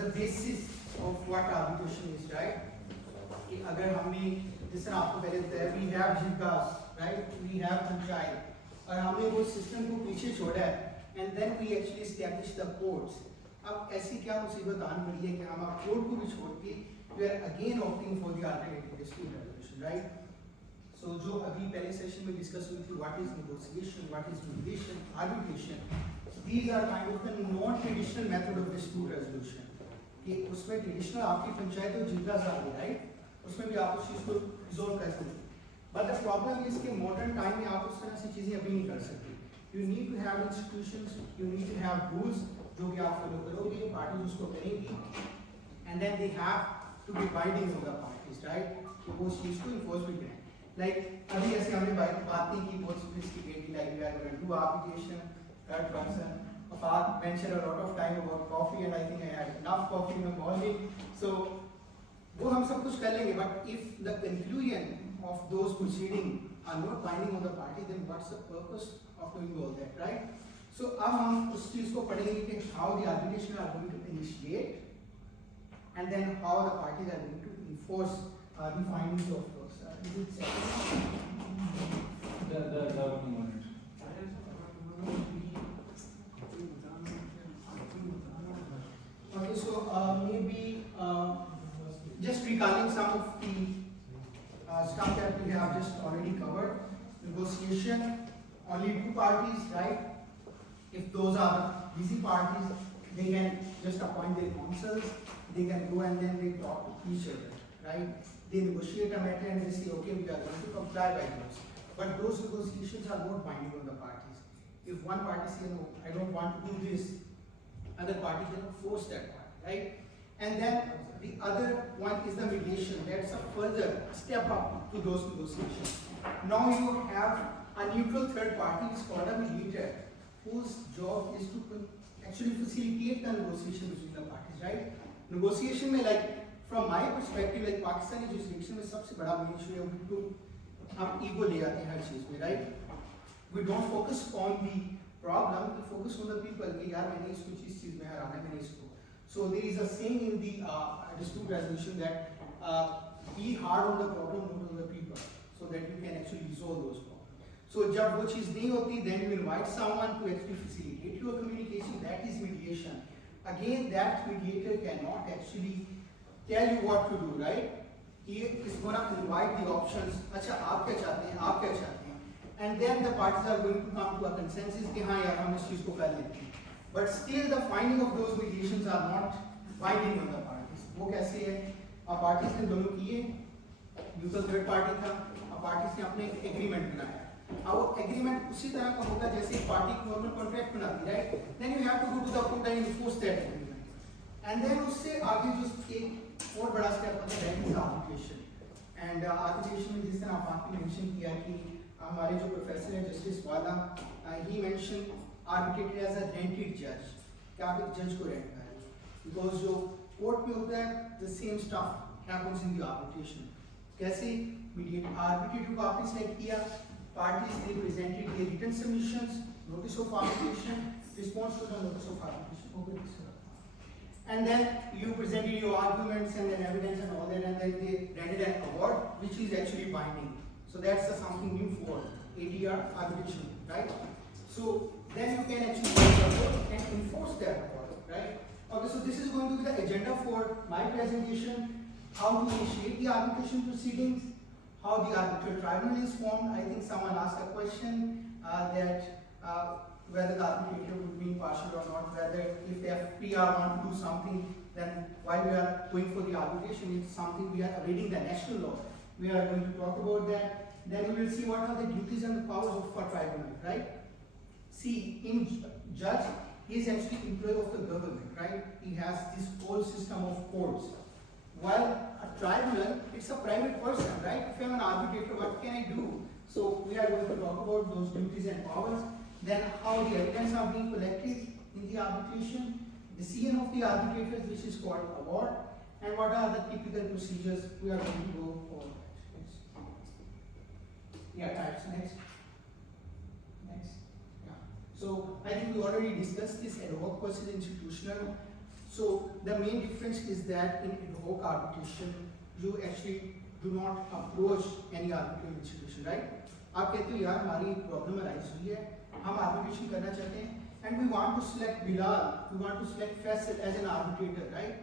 the basis of what arbitration is, right? कि अगर हमने जिस तरह आपको पहले बताया we have जिज्ञास, right? We have panchayat और हमने वो सिस्टम को पीछे छोड़ा है and then we actually establish the courts. अब ऐसी क्या मुसीबत आन पड़ी है कि हम आप कोर्ट को भी छोड़ के we are again opting for the alternative dispute resolution, right? So जो अभी पहले सेशन में डिस्कस हुई थी what is negotiation, what is mediation, arbitration. So these are kind of the non-traditional method of dispute resolution. कि उसमें traditional आपकी पंचायत और जिज्ञास आ गई, राइट? उसमें भी आप उस चीज़ को रिजोल्व कर सकते हैं। बट द प्रॉब्लम इज कि मॉडर्न टाइम में आप उस तरह से चीज़ें अभी नहीं कर सकते। You need to have institutions, you need to have rules जो कि आप फॉलो करोगे, पार्टीज उसको करेंगी and then they have to be binding on the parties, right? कि वो उस चीज़ को इन्फोर्स भी करें। लाइक अभी ऐसे हमने बात नहीं की बहुत sophisticated, like we are going to do arbitration, third person Fahad mentioned a lot of time about coffee and I think I had enough coffee in the morning. So वो हम सब कुछ कर लेंगे, but if the conclusion of those proceedings are not binding on the party, then what's the purpose of doing all that, right? So अब हम उस चीज़ को पढ़ेंगे कि how the arbitration are going to initiate and then how the parties are going to enforce the findings of those. Is it second? The one. Okay, so maybe just recalling some of the stuff that we have just already covered. Negotiation, only two parties, right? If those are busy parties, they can just appoint their counsels, they can go and then they talk to each other, right? They negotiate a matter and they say, okay, we are going to comply by those. But those negotiations are not binding on the parties. If one party says, no, I don't want to do this, other party cannot force that part, right? And then the other one is the mediation. That's a further step up to those negotiations. Now you have a neutral third party, it's called a mediator, whose job is to actually facilitate the negotiation between the parties, right? Negotiation में like from my perspective, like Pakistani jurisdiction में सबसे बड़ा main issue है तो हम ego ले आते हैं हर चीज़ में, right? We don't focus on the problem, we focus on the people कि यार मैंने इसको चीज़ में हराना है, मैंने इसको. So there is a saying in the dispute resolution that be hard on the problem, not on the people, so that you can actually resolve those problems. So जब वो चीज़ नहीं होती, then you invite someone to actually facilitate your communication. That is mediation. Again, that mediator cannot actually tell you what to do, right? He is gonna invite the options. अच्छा आप क्या चाहते हैं, आप क्या चाहते हैं? And then the parties are going to come to a consensus कि हाँ यार हम इस चीज़ को कर लेते हैं. But still the finding of those mediations are not binding on the parties. वो कैसे है? parties ने दोनों किए, neutral third party था, parties ने अपने agreement बनाया. अब वो agreement उसी तरह का होगा जैसे एक party normal contract बनाती है, right? Then you have to go to the court and enforce that agreement. And then उससे आगे जो एक और बड़ा step होता है that is arbitration. And arbitration में जिस तरह आपने mention किया कि हमारे जो प्रोफेसर है जस्टिस वाला, he mentioned arbitrator as a rented judge, कि आप एक जज को रेंट कर रहे हो, because जो कोर्ट में होता है the same stuff happens in the arbitration. कैसे arbitrator को आपने select किया, parties they presented their written submissions, notice of arbitration, response to the notice of arbitration, okay, and then you presented your arguments and then evidence and all that, and then they rendered an award which is actually binding. So that's something new for ADR arbitration, right? So then you can actually go to the court and enforce that award, right? Okay, so this is going to be the agenda for my presentation: how to initiate the arbitration proceedings, how the arbitral tribunal is formed. I think someone asked a question that whether the arbitrator would be impartial or not, whether if the FPR want to do something, then while we are going for the arbitration, it's something we are awaiting the national law. We are going to talk about that. Then we will see what are the duties and the powers of a tribunal, right? See, in judge, he is actually employee of the government, right? He has this whole system of courts. While a tribunal, it's a private person, right? If I am an arbitrator, what can I do? So we are going to talk about those duties and powers. Then how the evidence are being collected in the arbitration, decision of the arbitrators, which is called award, and what are the typical procedures we are going to go for. Yeah, types next. Yeah. So I think we already discussed this ad hoc versus institutional. So the main difference is that in ad hoc arbitration, you actually do not approach any arbitral institution, right? आप कहते हो यार हमारी problem arise हुई है, हम arbitration करना चाहते हैं, and we want to select Bilal, we want to select Faisal as an arbitrator, right?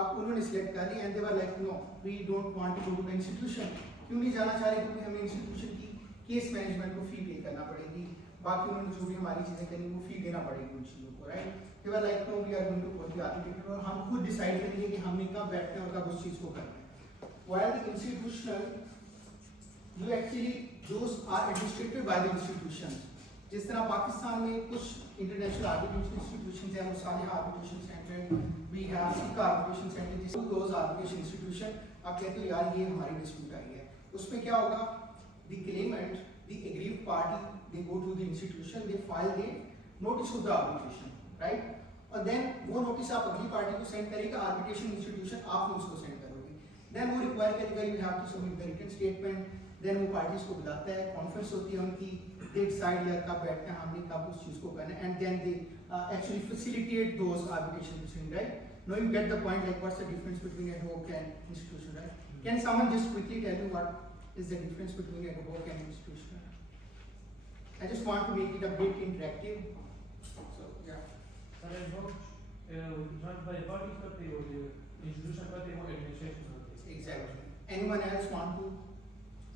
अब उन्होंने सिलेक्ट कर लिया and they were like no we don't want to go to the institution. क्यों नहीं जाना चाह रहे? क्योंकि हमें इंस्टीट्यूशन की केस मैनेजमेंट को फी पे करना पड़ेगी, बाकी उन्होंने जो भी हमारी चीजें करी वो फी देना पड़ेगी उन चीजों को, right? They were like no we are going to go to the arbitrator, और हम खुद डिसाइड करेंगे कि हमने कब बैठना है और कब उस चीज को करना है। While the institutional you actually those are administrated by the institutions. जिस तरह पाकिस्तान में कुछ इंटरनेशनल आर्बिट्रेशन इंस्टीट्यूशंस हैं, मुसालिह आर्बिट्रेशन सेंटर, वी हैव सिका arbitration centre, this those arbitration institution. आप कहते हो यार ये हमारी डिस्प्यूट आई है, उसमें क्या होगा? The claimant, the aggrieved party, they go to the institution, they file the notice of the arbitration, right? और देन वो नोटिस आप अगली पार्टी को सेंड करेगा, आर्बिट्रेशन इंस्टीट्यूशन आप उसको सेंड करोगे, देन वो रिक्वायर करेगा you have to submit the written statement, then वो पार्टीज को बुलाता है, कॉन्फ्रेंस होती है उनकी, दे डिसाइड यार कब बैठना है, हमने कब उस चीज को करना है, and then they actually facilitate those arbitration, right? Now you get the point, like what's the difference between ad hoc and institutional, right? Can someone just quickly tell me what is the difference between ad hoc and institutional? I just want to make it a bit interactive. So yeah. Sir, ad hoc run by bodies करते हो, institution करते हो, administration करते हो. Exactly. Anyone else want to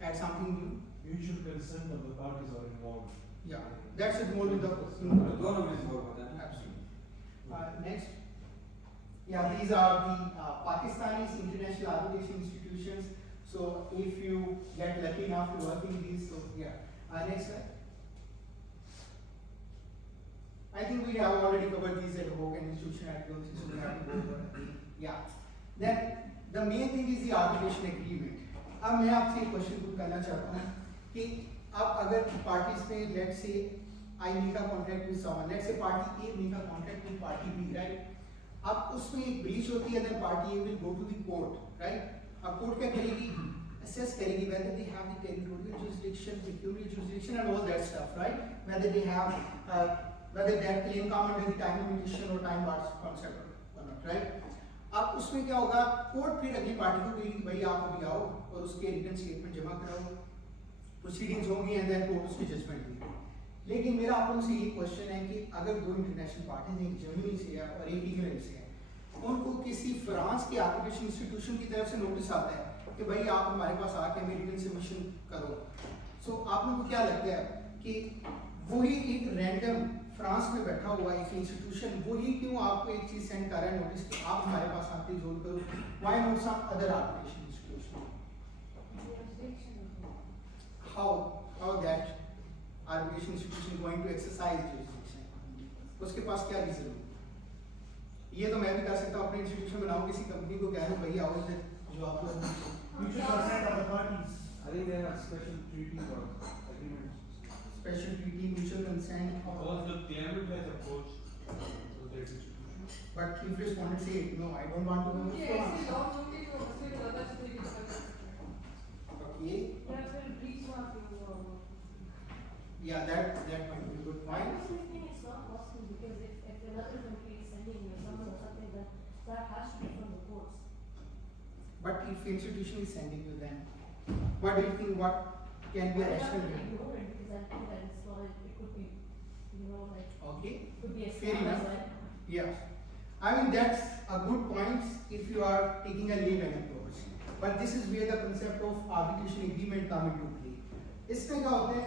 add something new? Mutual consent of the parties are involved. Yeah, that's it more with the दोनों में involved होता है ना. absolutely. Next. Yeah, these are the Pakistani's international arbitration institutions. So if you get lucky enough to work in these, so yeah. Next slide. I think we have already covered these ad hoc and institutional activities, so we have to go over. Yeah. Then the main thing is the arbitration agreement. अब मैं आपसे एक question put करना चाहता हूँ कि अब अगर पार्टीज में let's say I make a contract with someone, let's say party A make a contract with party B, right? अब उसमें एक ब्रीच होती है, then party A will go to the court, right? अब कोर्ट क्या करेगी? Assess करेगी whether they have the territorial jurisdiction, peculiar jurisdiction and all that stuff, right? Whether they have whether that claim come under the time limitation or time bar concept or not, right? अब उसमें क्या होगा? Court फिर अगली party को कहेगी भाई आप अभी आओ और उसके रिटन स्टेटमेंट जमा कराओ, प्रोसीडिंग्स होंगी एंड देन कोर्ट उसकी जजमेंट देगी। लेकिन मेरा आप लोगों से ये क्वेश्चन है कि अगर दो इंटरनेशनल पार्टीज एक जर्मनी से है और एक इंग्लैंड से है, उनको किसी फ्रांस के आर्बिट्रेशन इंस्टीट्यूशन की तरफ से नोटिस आता है कि भाई आप हमारे पास आके हमें रिटन सबमिशन करो। सो आप लोगों को क्या लगता है कि वही एक रैंडम फ्रांस में बैठा हुआ एक इंस्टीट्यूशन वही क्यों आपको एक चीज सेंड कर रहा है नोटिस कि आप हमारे पास आके जोड़ करो? Why not some other arbitration institution? How that arbitration institution going to exercise jurisdiction? उसके पास क्या रीजन है? ये तो मैं भी कर सकता हूँ, अपने इंस्टीट्यूशन बनाऊँ, किसी कंपनी को कह दूँ भैया आओ इधर जो आप लोग Mutual consent of the parties. I think they have special treaties or agreements. special treaty, mutual consent, Because the claimant has approached the institution. but if respondent say no, I don't want to go to France. Okay, yeah, that might be a good I point. personally think it's not possible because if another country is sending you someone or something, then that has to be from the courts. But if institution is sending you, then what do you think? What can be a I have rational to way? ignore it because I think that it's not, it could be, you know, like, Okay, it could be a fair scam enough. as well. Yes, I mean that's a good point if you are taking a layman approach. But this is where the concept of arbitration agreement come into play. इसमें क्या होता है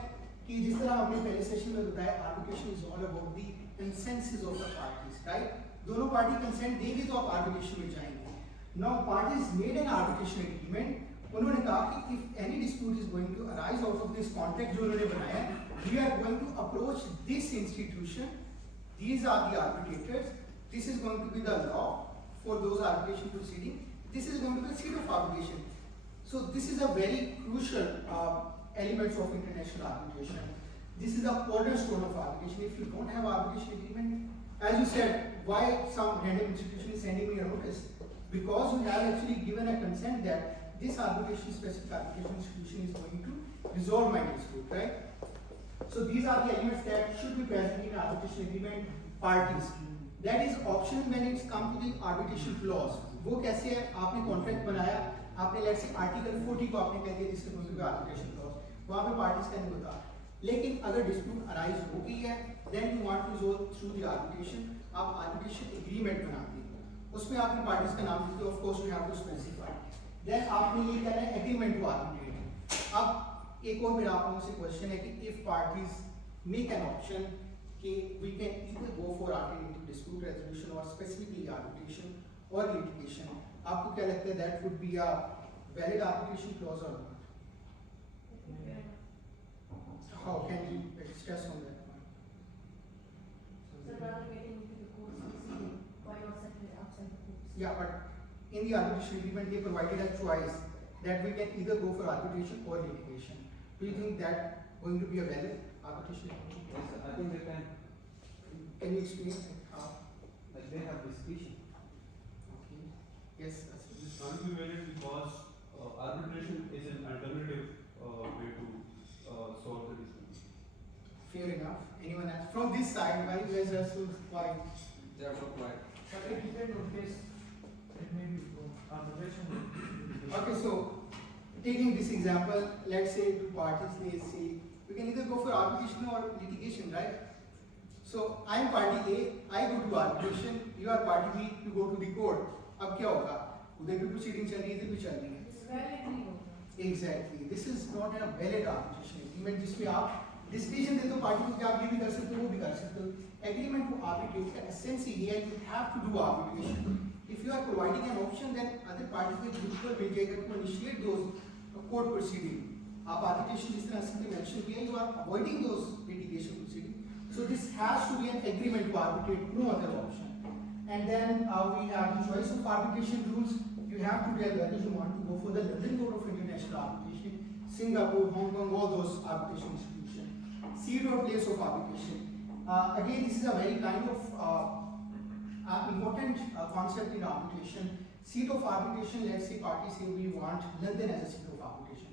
कि जिस तरह हमने पहले session में बताया, arbitration is all about the consensus of the parties, right? दोनों पार्टी कंसेंट देगी तो आप arbitration में जाएंगे. Now parties made an arbitration agreement. उन्होंने कहा कि if any dispute is going to arise out of this contract जो उन्होंने बनाया, we are going to approach this institution. These are the arbitrators. This is going to be the law for those arbitration proceedings. This is going to be the seat of arbitration. So this is a very crucial elements of international arbitration. This is a cornerstone of arbitration. If you don't have arbitration agreement, as you said, why some random institution is sending me a notice? Because you have actually given a consent that this arbitration, specific arbitration institution is going to resolve my dispute, right? So these are the elements that should be present in arbitration agreement. Parties. That is optional when it's come to the arbitration clause. वो कैसे है, आपने contract बनाया, आपने let's say article 40 को आपने कह दिया जिससे कोई arbitration clause, वहाँ पे पार्टीज का नहीं होता। लेकिन अगर डिस्प्यूट अराइज हो गई है, then you want to resolve through the arbitration, आप arbitration agreement बनाते हो, उसमें आपने पार्टीज का नाम लिखते हो, of course you have to specify, then आपने ये कहना है agreement to arbitrate। अब एक और मेरा आप लोगों से क्वेश्चन है कि if parties make an option कि we can either go for alternative dispute resolution or specifically arbitration or litigation, आपको क्या लगता है that would be a valid arbitration clause or not? How can you stress on that point? So rather getting into the courts proceeding, why not settle it outside the courts? Yeah, but in the arbitration agreement they provided a choice that we can either go for arbitration or litigation. Do you think that going to be a valid arbitration agreement? Yes, I think they can, Can you explain how? like they have discretion. Okay. Yes. This can't be valid because arbitration is an alternative way to solve the dispute. Fair enough. Anyone else from this side? Why you guys are so quiet? They are so quiet. But it depends on case, it may be arbitration. Okay, so taking this example, let's say two parties they say we can either go for arbitration or litigation, right? So I am party A, I go to arbitration, you are party B, you go to the court. अब क्या होगा? उधर भी proceeding चल रही है, इधर भी चल रही है. It's valid legal. Exactly. This is not a valid arbitration agreement जिसमें आप डिस्क्रिप्शन देते हो पार्टी को कि आप ये भी कर सकते हो, वो भी कर सकते हो. Agreement to arbitrate का essence ये है you have to do arbitration. If you are providing an option, then other parties को बिल्कुल मिल जाएगा to initiate those court proceeding. आप arbitration जिस तरह से mention किया, you are avoiding those litigation proceeding. So this has to be an agreement to arbitrate, no other option. And then we have the choice of arbitration rules. You have to tell whether you want to go for the London Court of International Arbitration, Singapore, Hong Kong, all those arbitration institutions. Seat or place of arbitration. Again, this is a very kind of important concept in arbitration. Seat of arbitration, let's say parties say we want London as a seat of arbitration.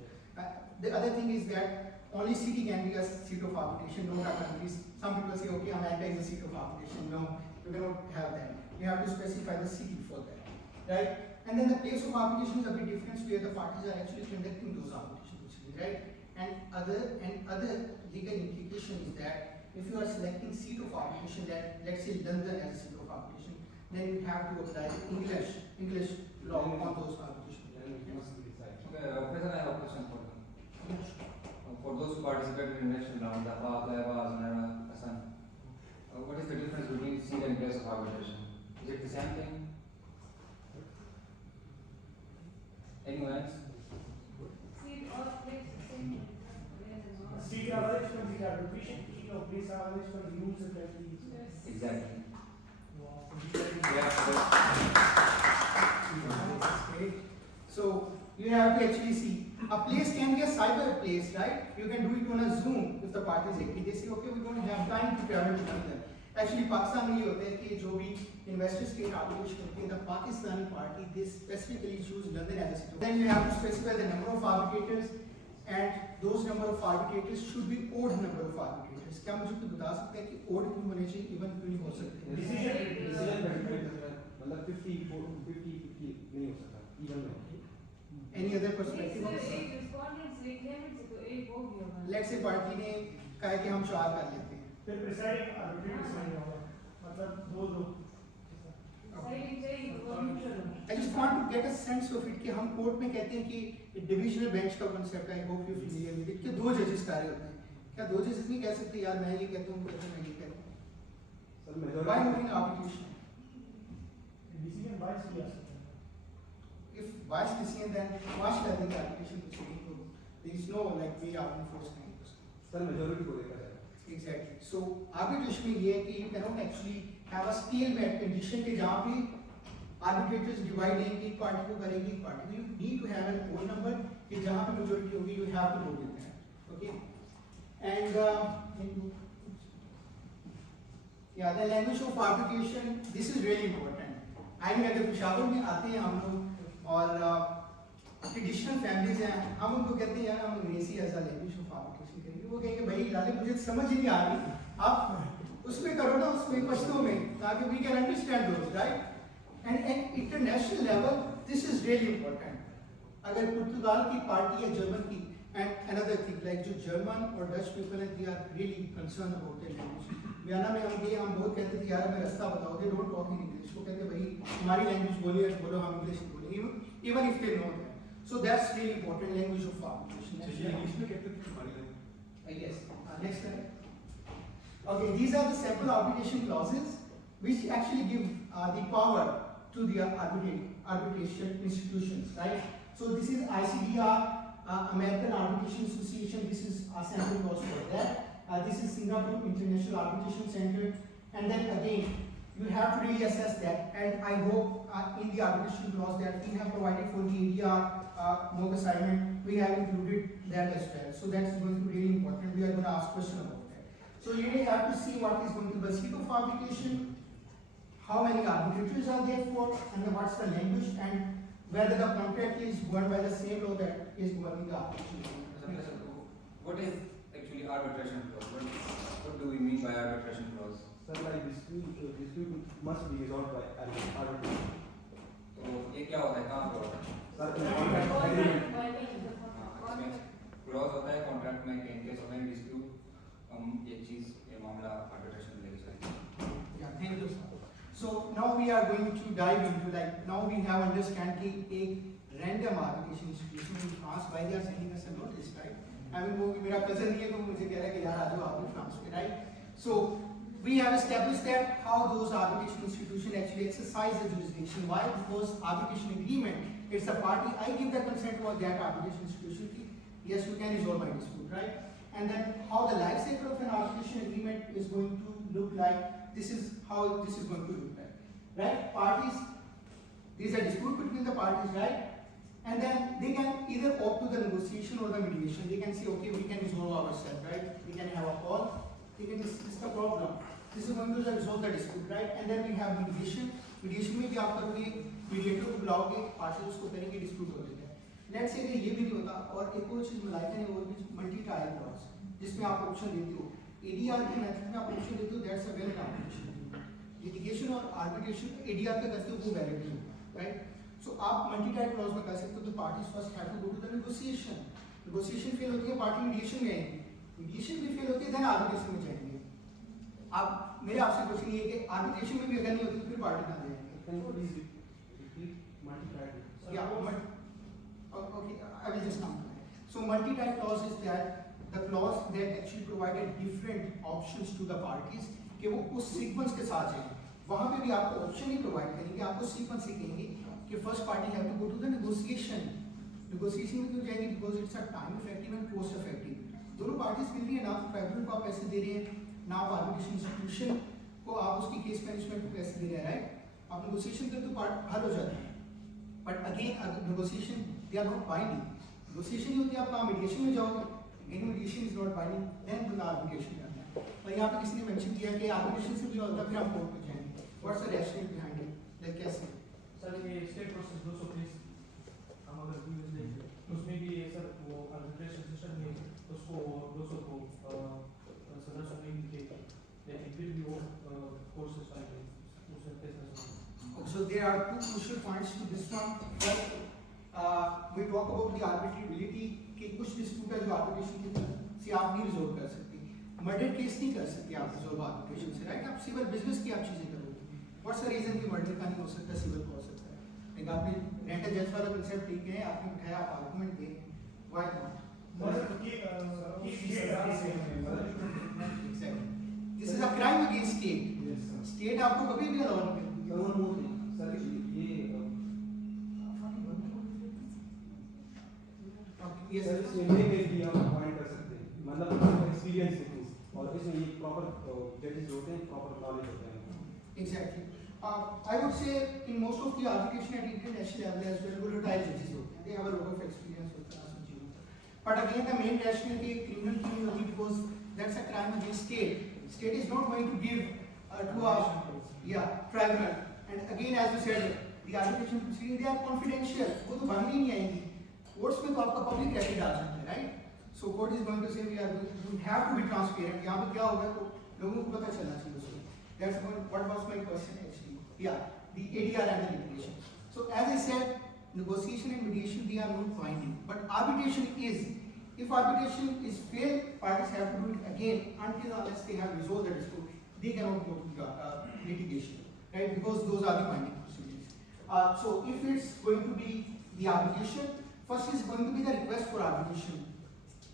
The other thing is that only city can be a seat of arbitration, no other countries. Some people say, okay, America is a seat of arbitration. No, you cannot have that. You have to specify the city for that, right? And then the place of arbitration is a bit different, where the parties are actually conducting those arbitration proceedings, right? And other legal implication is that if you are selecting seat of arbitration, that let's say London as a seat of arbitration, then you have to apply English law on those arbitration. Then it must be decided. Okay, Professor, I have a question for you. Yes. For those who participated in election round, the Dafa, Laiba, Zunaira, Hassan, what is the difference between seat and place of arbitration? Is it the same thing? Anyone else? See, all place the same thing. Seat average from the arbitration, seat of place average from the rules and regulations. Yes. Exactly. Wow. Okay. So you have to actually see a place can be a cyber place, right? You can do it on a Zoom if the party is agree. They say, okay, we don't have time to travel to London. Actually, Pakistan में ये होता है कि जो भी investors के arbitration होते हैं, the Pakistani party they specifically choose London as a city. Then you have to specify the number of arbitrators, and those number of arbitrators should be odd number of arbitrators. क्या मुझे कुछ बता सकते हैं कि odd क्यों होने चाहिए, even क्यों नहीं हो सकते? Decision का depend करता है, मतलब 50 नहीं हो सकता, even नहीं. Any other perspective? एक respondents लिखने में से तो एक हो गया होगा. Let's say party ने कहा कि हम 4 कर लेते हैं. फिर प्रिसाइडिंग आर्बिट्रेटर नहीं होगा, मतलब दो लोग. Deciding चाहिए तो neutral होगा. I just want to get a sense of it कि हम कोर्ट में कहते हैं कि डिविजनल बेंच का कांसेप्ट है, I hope you familiar with it, कि 2 जजेस कार्य होते हैं. क्या 2 जजेस नहीं कह सकते यार मैं ये कहता हूँ, कहते मैं ये कहता हूँ? Sir, majority. Why not in arbitration? Decision बाइस किया सकते हैं. If vice decision, then why should I think arbitration proceeding? There is no like way out enforcement. Sir, majority को देखा जाएगा. Exactly. So arbitration में ये है कि you cannot actually have a stalemate condition के जहाँ पे arbitrators divide एक party को करेंगे एक party को. You need to have an odd number कि जहाँ पे majority होगी you have to go with that. Okay. And yeah, the language of arbitration, this is really important. I mean अगर पेशावर में आते हैं हम लोग और ट्रेडिशनल फैमिलीज हैं, हम उनको कहते हैं यार हम अंग्रेजी as a language of arbitration करेंगे. वो कहेंगे भाई लाले मुझे समझ ही नहीं आ रही, आप उसमें करो ना, उसमें पश्तो में, ताकि we can understand those, right? And at international level, this is really important. अगर पुर्तगाल की पार्टी या जर्मन की, and another thing, like जो जर्मन और डच people हैं, they are really concerned about their language. Vienna में हम गए, हम बहुत कहते थे यार हमें रास्ता बताओ, they don't talk in English. वो कहते भाई हमारी लैंग्वेज बोलिए, बोलो हम इंग्लिश बोलें, even if they know that. So that's really important, language of arbitration. ये इंग्लिश में कहते थे हमारी language. Yes. Next slide. Okay, these are the sample arbitration clauses which actually give the power to the arbitration institutions, right? So this is ICDR, American Arbitration Association. This is a sample clause for that. This is Singapore International Arbitration Center, and then again you have to really assess that. And I hope in the arbitration clause that we have provided for the ADR mock assignment, we have included that as well. So that's going to be really important. We are going to ask question about that. So you really have to see what is going to be the scope of arbitration, how many arbitrators are there for, and then what's the language, and whether the contract is governed by the same law that is governing the arbitration. What is actually arbitration clause? What do we mean by arbitration clause? Sir, like dispute must be resolved by arbitration. तो ये क्या होता है, कहाँ पर होता है? Sir, in a contract agreement. इसमें क्लॉज होता है कॉन्ट्रैक्ट में कि in case of any dispute हम ये चीज ये मामला arbitration में लेके जाएंगे. Yeah, thank you, sir. So now we are going to dive into, like, now we have understand कि एक random arbitration institution in France, why they are sending us a notice, right? I mean वो मेरा cousin नहीं है तो मुझे कह रहा है कि यार आ जाओ आप भी फ्रांस में, right? So we have established that how those arbitration institutions actually exercise the jurisdiction. Why? Because arbitration agreement, it's a party. I give the consent to that arbitration institution. Yes, you can resolve my dispute, right? And then how the life cycle of an arbitration agreement is going to look like. This is how this is going to look like, right? Parties, there is a dispute between the parties, right? And then they can either opt to the negotiation or the mediation. They can say, okay, we can resolve ourselves, right? We can have a call. They can discuss the problem. This is going to resolve the dispute, right? And then we have mediation. Mediation में भी आप करोगे, mediator को बुलाओगे, parties उसको करेंगे, dispute हो जाएगा. Let's say कि ये भी नहीं होता, और एक और चीज मलाइका ने वो भी multi-trial clause, जिसमें आप option देते हो. ADR के method में आप option देते हो, that's a valid arbitration. Litigation और arbitration ADR का करते हो वो valid नहीं होगा, right? So आप multi-trial clause में कर सकते हो, तो parties first have to go to the negotiation. Negotiation fail होती है, party mediation में आएंगी. Mediation भी fail होती है, then arbitration में जाएंगे. आप मेरे आपसे क्वेश्चन ये है कि arbitration में भी अगर नहीं होती तो फिर party ना जाएंगे. Can you please repeat multi-trial? Yeah, okay, I will just come to that. So multi-trial clause is that the clause that actually provided different options to the parties कि वो उस sequence के साथ जाएंगे. वहाँ पे भी आपको option ही provide करेंगे, आपको sequence ही कहेंगे कि first party have to go to the negotiation. Negotiation में क्यों जाएंगे? Because it's a time effective and cost effective. दोनों parties मिल रही है, ना तो tribunal को आप पैसे दे रहे हैं, ना आप arbitration institution को आप उसकी case management को पैसे दे रहे हैं, right? आप negotiation करते तो part हल हो जाता है. But again, negotiation they are not binding. Negotiation ही होती है, आप कहाँ mediation में जाओगे. Again, mediation is not binding. Then the arbitration करना है. और यहाँ पे किसी ने mention किया कि arbitration से भी होता है, फिर हम court में जाएंगे. What's the rationale behind it? Like कैसे? सर ये स्टेट प्रोसेस 230 हम अगर यूज लेंगे उसमें भी ये सर वो arbitration सिस्टम में उसको 200 को सदस्य नहीं दिखेगा लेकिन फिर भी वो कोर्सेज पाएंगे उसमें कैसे. So there are two crucial points to this one. First, we talk about the arbitrability कि कुछ dispute है जो arbitration की तरफ से आप नहीं resolve कर सकते. Murder case नहीं कर सकते आप resolve arbitration से, right? आप civil business की आप चीजें करोगे. What's the reason कि murder का नहीं हो सकता, civil का हो सकता है? like आपने rent a judge वाला concept ठीक है, आपने उठाया, आप argument they, why not? Exactly. This is a crime against state. Yes, sir. State आपको कभी भी allow नहीं करेगी. Sir, one more thing. Sir, ये Yes, सर sir. इसमें में भी हम पॉइंट कर सकते हैं, मतलब एक्सपीरियंस से और इसमें ये प्रॉपर जजेस होते हैं, प्रॉपर नॉलेज होते हैं. Exactly. I would say in most of the arbitration at international level as well, volatile judges होते हैं. They have a lot of experience with class of chीजों पर. But again, the main rationale कि criminal क्यों नहीं होती, because that's a crime against state. State is not going to give to a tribunal. And again, as you said, the arbitration proceedings they are confidential. वो तो बाहर ही नहीं आएंगी. Courts में तो आपका public record आ जाता है, right? So court is going to say we have to be transparent. यहाँ पे क्या होगा तो लोगों को पता चलना चाहिए उसमें. That's what was my question actually. Yeah, the ADR and the litigation. So as I said, negotiation and mediation, they are not binding, but arbitration is. If arbitration is failed, parties have to do it again until unless they have resolved the dispute. They cannot go to litigation, right? Because those are the binding proceedings. So if it's going to be the arbitration, first is going to be the request for arbitration.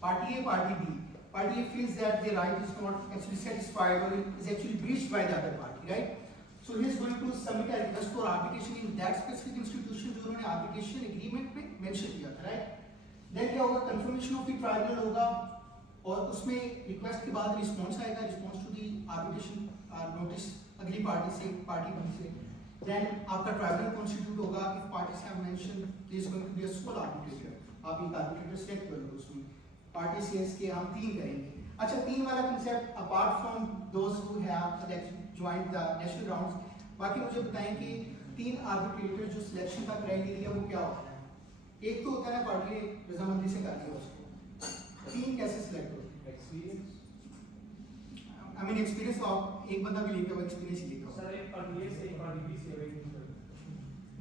Party A, party B. Party A feels that their right is not actually satisfied or is actually breached by the other party, right? So he is going to submit a request for arbitration in that specific institution जो उन्होंने arbitration agreement में mention किया था, right? Then क्या होगा? Confirmation of the tribunal होगा और उसमें request के बाद response आएगा, response to the arbitration notice अगली party से, party B से. Then आपका tribunal constitute होगा. If parties have mentioned there is going to be a sole arbitrator, आप एक arbitrator select कर लो उसमें. Party says कि हम 3 करेंगे. अच्छा 3 वाला concept apart from those who have joined the national rounds, बाकी मुझे बताएं कि 3 arbitrator जो selection का criteria वो क्या होता है? एक तो होता है ना पार्टी ने रजामंदी से कर दिया उसको. 3 कैसे select होते हैं? Experience. I mean experience तो आप एक बंदा भी लेके आओ, experience ही लेके आओ. सर एक पार्टी ए से एक पार्टी बी से वेट न्यूट्रल.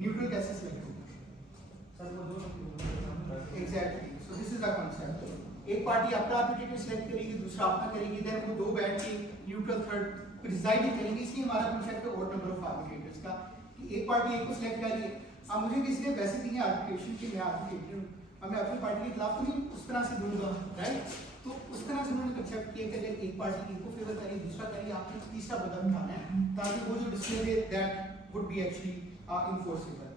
Neutral कैसे select होता है? सर वो दोनों Exactly. So this is the concept. एक पार्टी अपना आर्बिट्रेटर सिलेक्ट करेगी, दूसरा अपना करेगी, देन वो 2 बैठ के न्यूट्रल थर्ड प्रिजाइडिंग करेंगे. इसलिए हमारा कंसेप्ट है ओड नंबर ऑफ आर्बिट्रेटर्स का कि एक पार्टी एक को सिलेक्ट कर रही है. अब मुझे किसी ने पैसे दिए आर्बिट्रेशन के, मैं आर्बिट्रेटर हूं, अब मैं अपनी पार्टी के खिलाफ तो नहीं उस तरह से दूंगा, राइट? तो उस तरह से उन्होंने कंसेप्ट किया कि अगर एक पार्टी एक को फेवर करेगी, दूसरा करेगी, आपने तीसरा बदल उठाना है ताकि वो जो डिसीजन है that would be actually enforceable.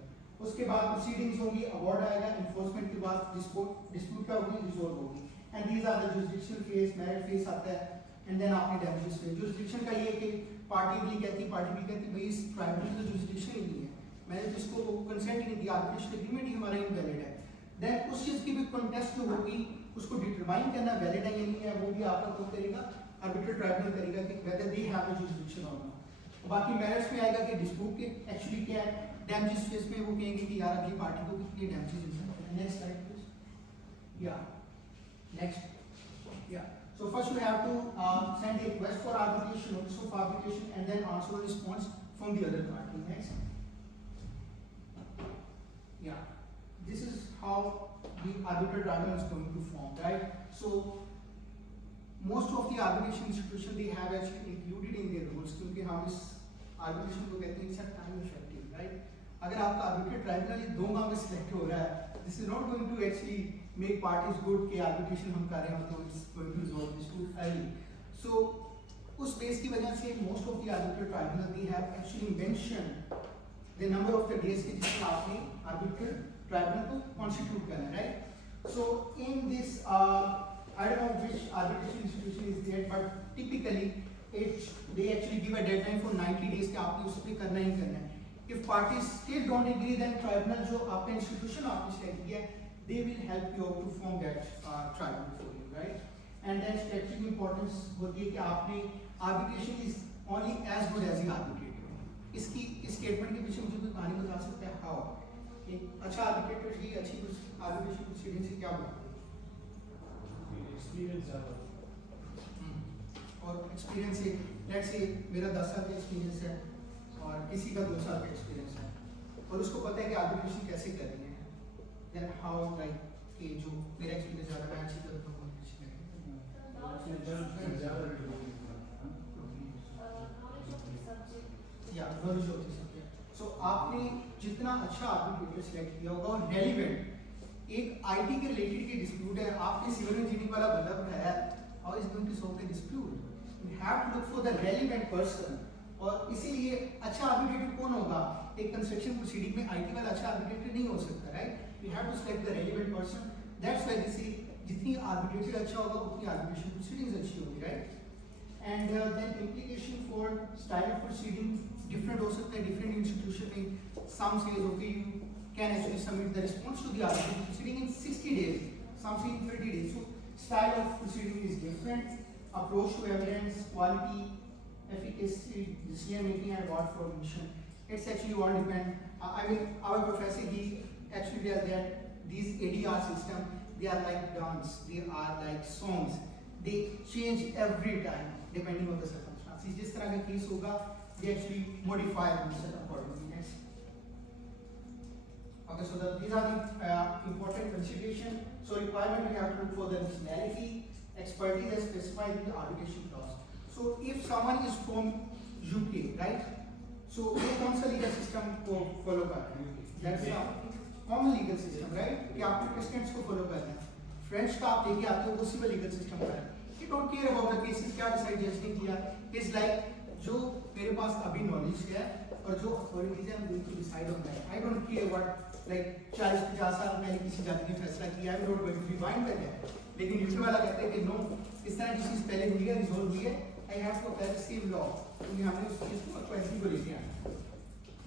उसके बाद प्रोसीडिंग्स होगी, अवार्ड आएगा, इन्फोर्समेंट के बाद डिस्प्यूट क्या होगी, रिजॉल्व होगी. And these are the jurisdictional phase, merit phase आता है, एंड देन आपने डैमेजेस फेज. जुरिसडिक्शन का ये है कि पार्टी भी कहती, पार्टी भी कहती भाई इस ट्राइब्यूनल की जुरिसडिक्शन ही नहीं है, मैंने जिसको कंसेंट ही नहीं दिया, आर्बिट्रेशन एग्रीमेंट ही हमारा इनवैलिड है. देन उस चीज की भी कॉन्टेस्ट जो होगी उसको डिटरमाइन करना वैलिड है या नहीं है, वो भी आपका कौन करेगा? आर्बिट्रेटर ट्राइब्यूनल करेगा कि whether they have the jurisdiction और नॉट. बाकी मेरिट्स में आएगा कि डिस्प्यूट के एक्चुअली क्या है. डैमेजेस फेज में वो कहेंगे कि यार अगली पार्टी को कितने डैमेजेस मिल सकते हैं. Next slide please. या next. Yeah. So first you have to send a request for arbitration, notice of arbitration, and then answer a response from the other party. Next. Yeah. This is how the arbitral tribunal is going to form, right? So most of the arbitration institutions they have actually included in their rules क्योंकि हम इस arbitration को कहते हैं it's a time effective, right? अगर आपका arbitral tribunal 2 माह में select हो रहा है, this is not going to actually make parties good कि arbitration हम कर रहे हैं तो it's going to resolve dispute early. So उस base की वजह से most of the arbitral tribunal they have actually mentioned the number of the days के जिसमें आपने arbitral tribunal को constitute करना है, right? So in this I don't know which arbitration institution is there, but typically they actually give a deadline for 90 days कि आपने उस पर करना ही करना है. If parties still don't agree, then tribunal जो आपका institution आपने select किया है, they will help you out to form that tribunal for you, right? And then strategic importance होती है कि आपने arbitration is only as good as the arbitrator. इसकी इस statement के पीछे मुझे कोई कहानी बता सकता है how? एक अच्छा arbitrator ही अच्छी arbitration proceeding से क्या बुलाता है? एक्सपीरियंस ज़्यादा. और एक्सपीरियंस से लेट्स से मेरा 10 साल का एक्सपीरियंस है और किसी का 2 साल का एक्सपीरियंस है और उसको पता है कि आर्बिट्रेशन कैसे करनी है, देन हाउ लाइक कि जो मेरा एक्सपीरियंस ज़्यादा मैं अच्छी करता हूँ अच्छी या नॉलेज होती है. सो आपने जितना अच्छा आर्बिट्रेटर सेलेक्ट किया होगा और रेलिवेंट एक आईटी के रिलेटेड की डिस्प्यूट है, आपने सिविल इंजीनियरिंग वाला बंदा उठाया how is going to solve the dispute. You have to look for the relevant person. और इसीलिए अच्छा आर्बिट्रेटर कौन होगा? एक कंस्ट्रक्शन प्रोसीडिंग में आईटी वाला अच्छा आर्बिट्रेटर नहीं हो सकता, right? You have to select the relevant person. That's why this जितनी आर्बिट्रेटर अच्छा होगा उतनी आर्बिट्रेशन प्रोसीडिंग्स अच्छी होगी, right? And then implication for style of proceeding different हो सकता है different institution में. Some says okay you can actually submit the response to the arbitration proceeding in 60 days, some say in 30 days. So style of proceeding is different. Approach to evidence, quality, efficacy, decision making, and award for admission. It's actually all depend. I mean, our professor he actually tells that these ADR system they are like dance, they are like songs. They change every time depending on the circumstances. Chances जिस तरह का case होगा they actually modify themselves accordingly. Yes. Okay, so these are the important consideration. So requirement we have to look for the nationality, expertise as specified in the arbitration clause. So if someone is from UK, right? So वो कौन सा legal system को follow कर रहे हैं? That's a common legal system, right? कि आपके presidents को follow कर रहे हैं. French का आप लेके आते हो वो civil legal system कर रहे हैं. You don't care about the cases क्या decide judge ने किया. It's like जो मेरे पास अभी knowledge है और जो authorities हैं I'm going to decide on that. I don't care what like 40-50 साल पहले किसी जज ने फैसला किया I'm not going to be bound by that. लेकिन यूके वाला कहते हैं कि no इस तरह की चीज पहले हुई है रिजॉल्व हुई है I have to apply the same law. क्योंकि हमने उस चीज को क्वेश्चन को लेके आना.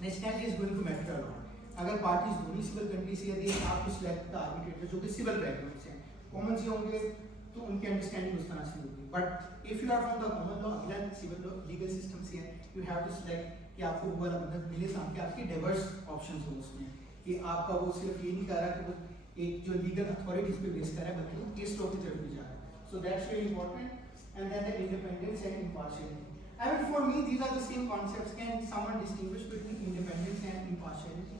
Nationality is going to matter a lot. अगर पार्टीज दोनों सिविल कंट्री से यदि आप सिलेक्ट द आर्बिट्रेटर जो कि सिविल बैकग्राउंड से हैं कॉमन से होंगे तो उनकी अंडरस्टैंडिंग उस तरह से होगी but if you are from the common law again civil law legal system से है यू हैव टू सिलेक्ट कि आपको वो वाला बंदा मिले ताकि आपके डाइवर्स ऑप्शंस हो उसमें कि आपका वो सिर्फ ये नहीं कर रहा कि वो एक जो लीगल अथॉरिटीज पे बेस कर रहा है बल्कि वो केस लॉ की तरफ भी जा रहा है so that's very important and then the independence and impartiality I mean, for me, these are the same concepts. Can someone distinguish between independence and impartiality?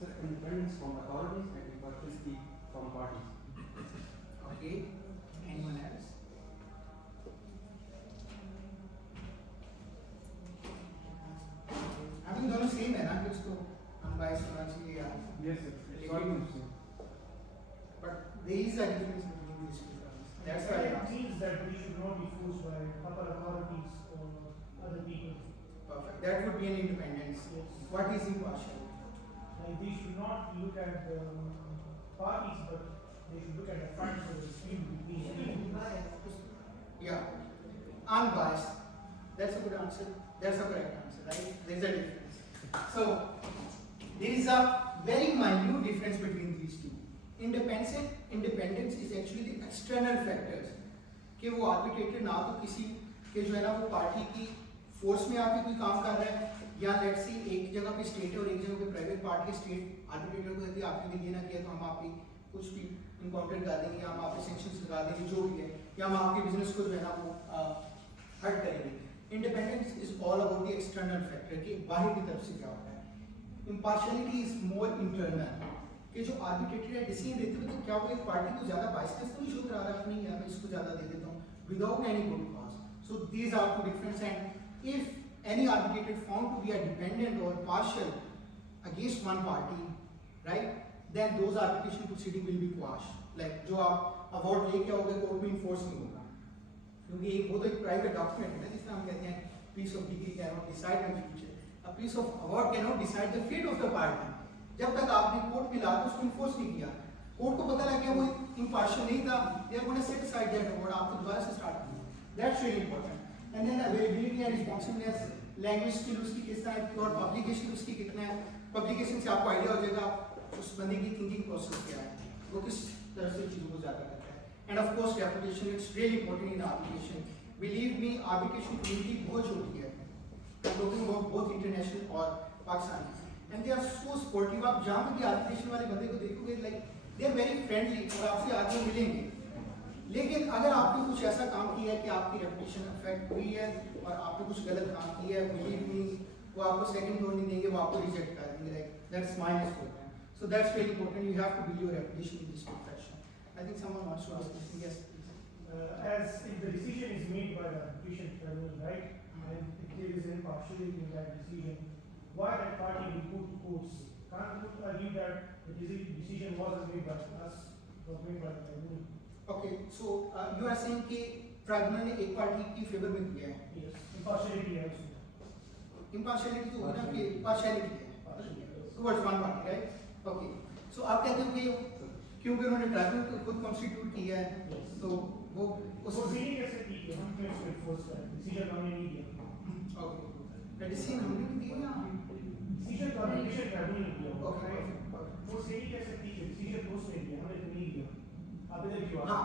Sir, independence from authorities and impartiality from parties. Okay. Anyone else? I mean, दोनों same है ना कि उसको unbiased होना चाहिए यार. Yes, sir. लेकिन but there is a difference between these two terms. That's why I It asked. means that we should not be forced by upper authorities or other people. Perfect. That would be an independence. Yes. What is impartiality? Like they should not look at the parties, but they should look at the facts of the dispute between people. Yeah. Unbiased. That's a good answer. That's a correct answer, right? There's a difference. So, there is a very minute difference between these two. Independence is actually the external factors. कि वो arbitrator ना तो किसी के जो है ना वो पार्टी की फोर्स में आके कोई काम कर रहा है या लेट्स सी एक जगह पे स्टेट है और एक जगह पे प्राइवेट पार्टी स्टेट आर्बिट्रेटर को कहती है आपने ये ना किया तो हम आपकी कुछ भी इनकाउंटर कर देंगे या हम आपके सेंक्शंस लगा देंगे जो भी है या हम आपके बिजनेस को जो है ना वो हर्ट करेंगे. Independence is all about the external factor कि बाहर की तरफ से क्या होता है. इम्पार्शियलिटी इज मोर इंटरनल कि जो आर्बिट्रेटर है डिसीजन देते हुए तो क्या वो एक पार्टी को ज्यादा बायसनेस तो नहीं शो करा रहा है नहीं यार मैं इसको ज्यादा दे देता हूँ without any good cause. So these are two difference and if any arbitrator found to be a dependent और partial against one party right then those arbitration proceeding will be quash. Like जो आप award लेके आओगे court में enforce नहीं होगा क्योंकि एक वो तो एक प्राइवेट डॉक्यूमेंट है ना जिसमें हम कहते हैं piece of decree cannot decide the future. A piece of award cannot decide the fate of the party. जब तक आपने कोर्ट में लाकर उसको इन्फोर्स नहीं किया कोर्ट को पता लग गया वो इम्पार्शियल नहीं था they are going to set aside that award आपको दोबारा से स्टार्ट करना. That's very important. And then availability and responsiveness language skill उसकी किस तरह और पब्लिकेशन उसकी कितना है. पब्लिकेशन से आपको आइडिया हो जाएगा उस बंदे की थिंकिंग प्रोसेस क्या है वो किस तरह से चीज़ों को ज़्यादा करता है. End of course reputation it's really important in arbitration. Believe me arbitration community बहुत छोटी है. I'm talking about both international और Pakistani. And they are so supportive. आप जहाँ पे भी आर्बिट्रेशन वाले बंदे को देखोगे like they are very friendly और आपसे आगे मिलेंगे. लेकिन अगर आपने कुछ ऐसा काम किया है कि आपकी रेपुटेशन अफेक्ट हुई है और आपने कुछ गलत काम किया है बिलीव मी वो आपको सेकंड डोर नहीं देंगे वो आपको रिजेक्ट कर देंगे like that's my mistake. So that's very important. You have to build your reputation in this profession. I think someone wants to ask this. Yes, please. As if the decision is made by the arbitration tribunal, right, and if there is impartiality in that decision, why that party will go to courts? Can't you argue that the decision wasn't made by us, it was made by the tribunal? Okay, so you are saying कि tribunal ने एक party की favour में दिया है. Yes, impartiality also. Impartiality तो होना कि partiality है towards one party, right? Okay. So आप कहते हो कि क्योंकि उन्होंने ट्राइब्यूनल को खुद कॉन्स्टिट्यूट किया है तो वो उस वो भी कैसे ठीक है हम क्यों इसको enforce करें decision हमने नहीं दिया. Okay. डिसीजन हमने भी दिया ना. decision तो arbitration tribunal ने दिया. Okay. right? वो सही कैसे ठीक है decision तो उसने दिया हमने तो नहीं दिया. आप इधर क्यों आ? हाँ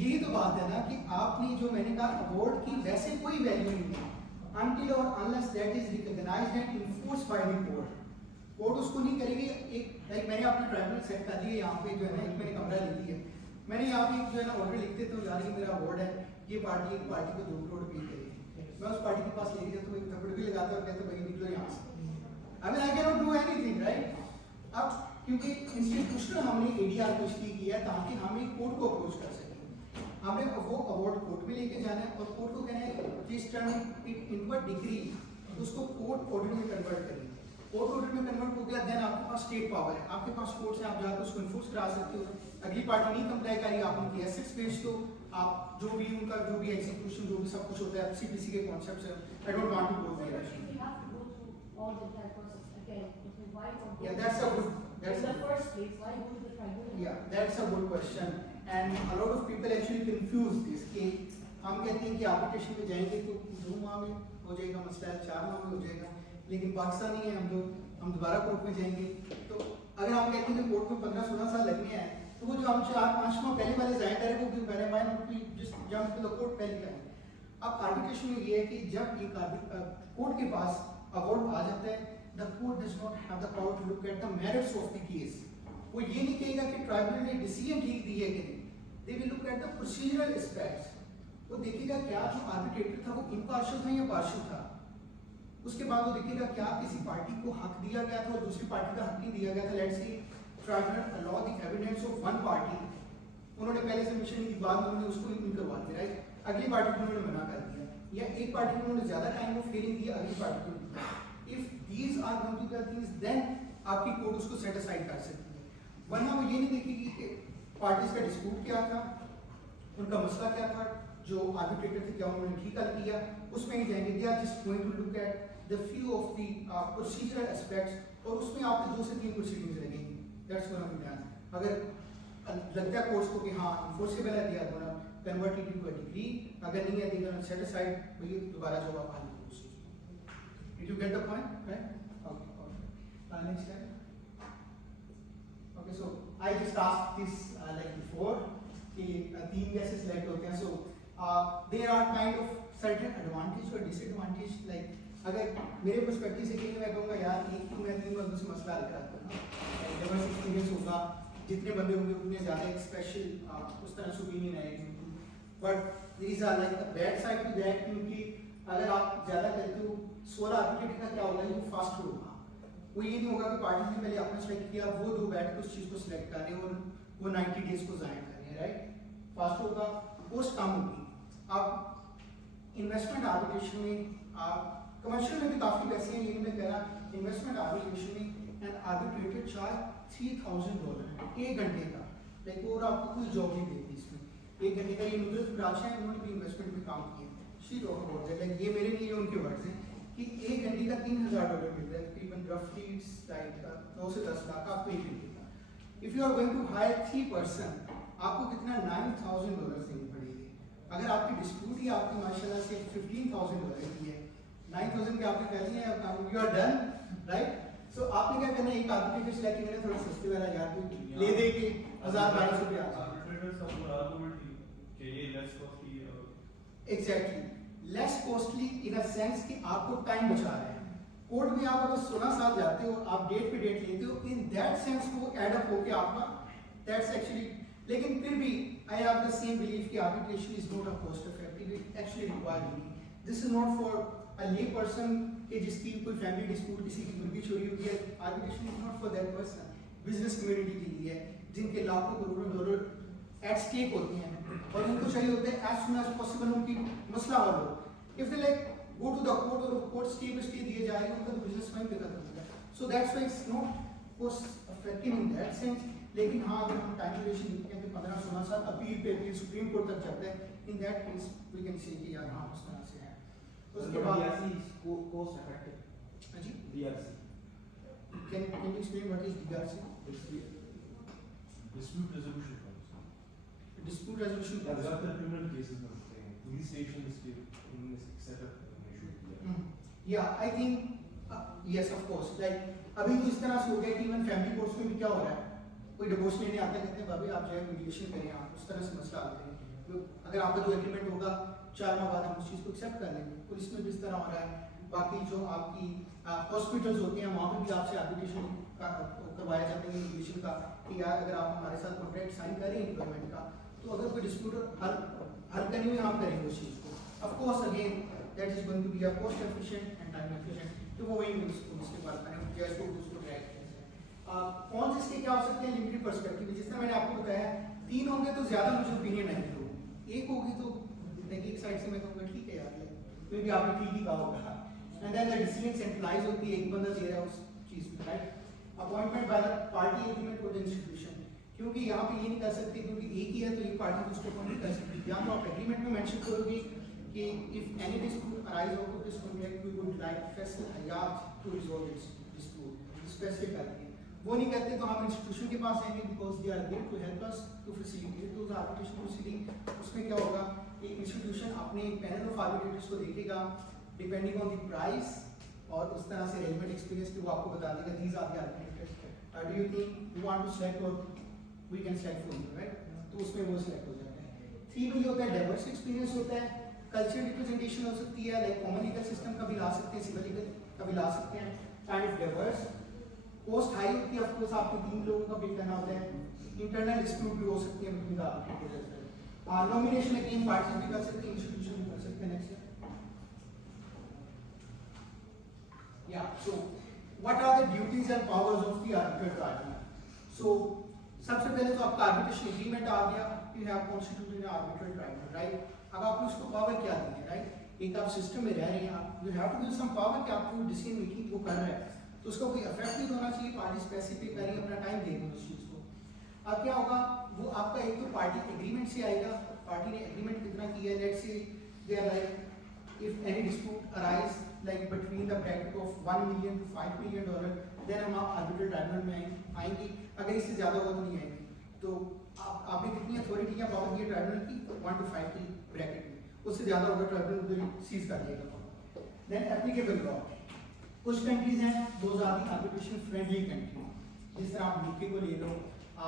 यही तो बात है ना कि आपने जो मैंने कहा अवार्ड की वैसे कोई वैल्यू नहीं है until or unless that is recognized and enforced by the court. Court उसको नहीं करेगी. एक लाइक मैंने अपना ट्राइब्यूनल सेट कर दिया यहाँ पे जो है ना एक मैंने कमरा ले लिया मैंने यहाँ पे जो है ना ऑर्डर लिख देता हूँ यार ये मेरा अवार्ड है ये पार्टी एक पार्टी को 2 करोड़ पे करेगी मैं उस पार्टी के पास लेके जाता हूँ, एक थप्पड़ भी लगाता और कहता भाई निकलो यहाँ से। I mean I cannot do anything, right? अब क्योंकि इंस्टीट्यूशनल हमने ADR को इसलिए किया है ताकि हम एक कोर्ट को अप्रोच कर सकें। हमने वो अवार्ड कोर्ट में लेके जाना है और कोर्ट को कहना है please turn it into a degree, उसको कोर्ट ऑर्डर में कन्वर्ट करेंगे। कोर्ट ऑर्डर में कन्वर्ट हो गया, देन आपके पास स्टेट पावर है, आपके पास कोर्ट है, आप जाकर उसको इन्फोर्स करा सकते हो। अगली पार्टी नहीं कंप्लाई करी, आप उनकी एसेट्स बेच दो, आप जो भी उनका जो भी एग्जीक्यूशन जो भी सब कुछ होता है CPC के कॉन्सेप्ट्स है। I don't want to go But there. if you have to go through all the entire process again, then why not? Yeah, that's a good- that's In a- the first place, why go to the tribunal? Yeah, that's a good question and a lot of people actually confuse this कि हम कहते हैं कि arbitration में जाएंगे तो 2 माह में हो जाएगा मसला, 4 माह में हो जाएगा, लेकिन पाकिस्तान नहीं है हम लोग, हम दोबारा कोर्ट में जाएंगे। तो अगर हम कहते हैं कि कोर्ट में 15-16 साल लगने हैं तो वो जो हम 4-5 माह पहले वाले जाए करें वो क्यों करें, why not we just jump to the court पहले करें। अब आर्बिट्रेशन में ये है कि जब एक कोर्ट के पास अवार्ड आ जाता है, the court does not have the power to look at the merits of the case. वो ये नहीं कहेगा कि ट्राइब्यूनल ने डिसीजन ठीक दी है कि नहीं, they will look at the procedural aspects. वो देखेगा क्या जो आर्बिट्रेटर था वो इम्पार्शियल था या पार्शियल था। उसके बाद वो देखेगा क्या किसी पार्टी को हक दिया गया था और दूसरी पार्टी का हक नहीं दिया गया था। Let's say tribunal allow the evidence of one party, उन्होंने पहले सबमिशन नहीं दी, बाद में उन्होंने उसको नहीं करवा दिया, राइट, अगली पार्टी को उन्होंने मना कर दिया, या एक पार्टी को उन्होंने ज्यादा टाइम ऑफ हियरिंग दिया, अगली पार्टी को नहीं। If these are going to be things then आपकी कोर्ट उसको सेट असाइड कर सकती है, वरना वो ये नहीं देखेगी कि पार्टीज का डिस्प्यूट क्या था, उनका मसला क्या था, जो आर्बिट्रेटर थे क्या उन्होंने ठीक हल किया, उसमें ही जाएंगे। They are just going to look at the few of the procedural aspects और उसमें आपको 2 से 3 प्रोसीडिंग्स लगेंगी। दैट्स व्हाट आई एम ध्यान। अगर लगता है कोर्ट्स को कि हाँ इन्फोर्सेबल है, दिया दोनों convert it into a degree, अगर नहीं है देगा सेट असाइड, वही दोबारा जो आप हल करो। Did you get the point, right? Okay. Next slide. Okay, so I just asked this like before कि 3 कैसे select होते हैं. So there are kind of certain advantage or disadvantage. Like अगर मेरे पर्सपेक्टिव से कहीं मैं कहूँगा यार एक ही मैं 3 बंदों से मसला हल कराता हूँ ना, डाइवर्स एक्सपीरियंस होगा, जितने बंदे होंगे उतने ज़्यादा एक स्पेशल उस तरह से ओपिनियन आएगी। But these are like the bad side to that, क्योंकि अगर आप ज़्यादा करते हो 16 आर्बिट्रेटर का क्या होगा, वो फास्ट होगा। वो ये नहीं होगा कि पार्टी ने पहले आपने सेलेक्ट किया, वो 2 बैठ के उस चीज़ को सिलेक्ट कर रहे हैं और वो 90 डेज को ज़ाया कर रहे हैं, राइट। फास्ट होगा, कॉस्ट कम होगी। अब इन्वेस्टमेंट आर्बिट्रेशन में आप कमर्शियल में भी काफ़ी पैसे हैं, लेकिन मैं कह रहा इन्वेस्टमेंट आर्बिट्रेशन में एंड आर्बिट्रेटर चार्ज $3,000 1 घंटे का, लाइक और आपको कोई जॉब नहीं देती इसमें। 1 घंटे का ये नुसरत राशि है, उन्होंने भी इन्वेस्टमेंट में काम किया। She talk about that, like ये मेरे नहीं है, उनके वर्ड्स हैं कि 1 घंटे का $3,000 मिल रहा है, तकरीबन रफली इट्स लाइक 9 से 10 लाख आपको 1 घंटे का। If you are going to hire 3 person, आपको कितना $9,000 देनी पड़ेगी। अगर आपकी डिस्प्यूट ही आपकी माशाल्लाह से $15,000 की है, 9,000 के आपने कर लिया है, यू आर डन, राइट। सो आपने क्या करना है, एक आर्बिट्रेटर सेलेक्ट करना, थोड़ा सस्ते वाला यार कोई ले दे के 1,000-1,200 रुपये आ जाए। Arbitrators of the argument कि ये less costly exactly less costly in a sense कि आपको टाइम बचा रहे हैं। कोर्ट में आप अगर 16 साल जाते हो, आप डेट पे डेट लेते हो, इन दैट सेंस वो एड अप होके आपका दैट्स एक्चुअली। लेकिन फिर भी I have the same belief कि arbitration is not a cost effective, it actually required. This is not for a lay person कि जिसकी कोई फैमिली डिस्प्यूट, किसी की मुर्गी चोरी हुई है, arbitration is not for that person. Business community के लिए जिनके लाखों करोड़ों डॉलर एट स्टेक होती हैं और उनको चाहिए होता है एज सून एज पॉसिबल उनकी मसला हल हो। If they like go to the court और कोर्ट स्टे पे स्टे दिए जा रहे हैं, उनका तो बिजनेस वहीं पे खत्म हो गया। So that's why it's not cost effective in that sense. लेकिन हाँ, अगर हम टाइम ड्यूरेशन देखते हैं कि 15-16 साल अपील पे अपील सुप्रीम कोर्ट तक जाता है, in that case we can say कि यार हाँ उस तरह से है। उसके बाद cost effective. हाँ जी, DRC. Can you explain what is DRC? Dispute resolution policy. Dispute resolution That's what the criminal cases are saying. Police station is in this setup issue. Yeah, I think yes of course. Like अभी तो इस तरह से हो गया कि even family courts में भी क्या हो रहा है, कोई डिवोर्स लेने आता है, कहते हैं भाभी आप जो है मीडिएशन करें, आप उस तरह से मसला हल करें। तो अगर आपका जो एग्रीमेंट होगा 4 माह बाद हम उस चीज़ को एक्सेप्ट कर लेंगे। पुलिस में भी इस तरह हो रहा है। बाकी जो आपकी हॉस्पिटल्स होते हैं वहाँ पे भी आपसे आर्बिट्रेशन का करवाया जाता है मीडिएशन का कि यार अगर आप हमारे साथ कॉन्ट्रैक्ट साइन कर रहे हैं एम्प्लॉयमेंट का, तो अगर कोई डिस्प्यूट हल करनी हुई हम करेंगे उस चीज़ को। Of course again that is going to be a cost efficient and time efficient. तो वो वही उसके बाद मैंने जैसे उसको ड्रैग किया। कौन से इसके क्या हो सकते हैं लिमिटेड पर्सपेक्टिव, जिस तरह मैंने आपको बताया 3 होंगे तो ज़्यादा मुझे ओपिनियन है, तो 1 होगी तो देखिए एक साइड से मैं कहूँगा ठीक है यार, मे बी आपने ठीक ही कहा होगा। And then the decision centralize होती है, एक बंदा दे रहा है उस चीज़ में, right. Appointment by the party agreement with institution, क्योंकि यहाँ पे ये नहीं कर सकते क्योंकि एक ही है तो एक पार्टी उसको अपॉइंट कर सकती है, या तो आप एग्रीमेंट में मेंशन करोगे कि if any dispute arise out of this contract we would like Faisal Hayat to resolve this dispute, specific करती है। वो नहीं करते तो हम इंस्टीट्यूशन के पास आएंगे because they are there to help us to facilitate those arbitration proceeding. उसमें क्या होगा, एक इंस्टीट्यूशन अपने पैनल ऑफ आर्बिट्रेटर्स को देखेगा डिपेंडिंग ऑन द प्राइस और उस तरह से रेलेवेंट एक्सपीरियंस के वो आपको बता देगा these are the arbitrators, do you think you want to select और we can select for you, right. तो उसमें वो सेलेक्ट हो जाता है। 3 में ये होता है डाइवर्स एक्सपीरियंस होता है, कल्चरल रिप्रेजेंटेशन हो सकती है, लाइक कॉमन लीगल सिस्टम का भी ला सकते हैं, सिविल लीगल का भी ला सकते हैं, kind of diverse. Post high होती है, ऑफ कोर्स आपको 3 लोगों का बिल करना होता है, इंटरनल डिस्प्यूट भी हो सकती है between the arbitrators. Nomination again parties भी कर सकते हैं, इंस्टीट्यूशन भी कर सकते हैं। नेक्स्ट या so what are the duties and powers of the arbitrator. So सबसे पहले तो आपका आर्बिट्रेशन एग्रीमेंट आ गया, you have constituted an arbitrator tribunal, right. अब आपको उसको पावर क्या दी है, राइट। एक आप सिस्टम में रह रहे हैं, आप you have to give some power कि आपको डिसीजन मेकिंग वो कर रहा है, तो उसका कोई इफेक्ट नहीं होना चाहिए, पार्टी स्पेसिफिक करेंगे, अपना टाइम देंगे उस चीज़ को। अब क्या होगा, वो आपका एक तो पार्टी एग्रीमेंट से आएगा, पार्टी ने एग्रीमेंट कितना किया है, let's say they are like if any dispute arise like between the bracket of $1 million to $5 million, then हम आर्बिट्रेटर ट्राइब्यूनल में आएंगे। अगर इससे ज़्यादा हो तो नहीं आएंगे, तो आपने कितनी अथॉरिटी या पावर दी है ट्राइब्यूनल की 1 to 5 की ब्रैकेट में, उससे ज़्यादा होगा ट्राइब्यूनल उधर सीज कर देगा। देन एप्लीकेबल लॉ, कुछ कंट्रीज हैं those are the arbitration friendly country, जिस तरह आप यूके को ले लो,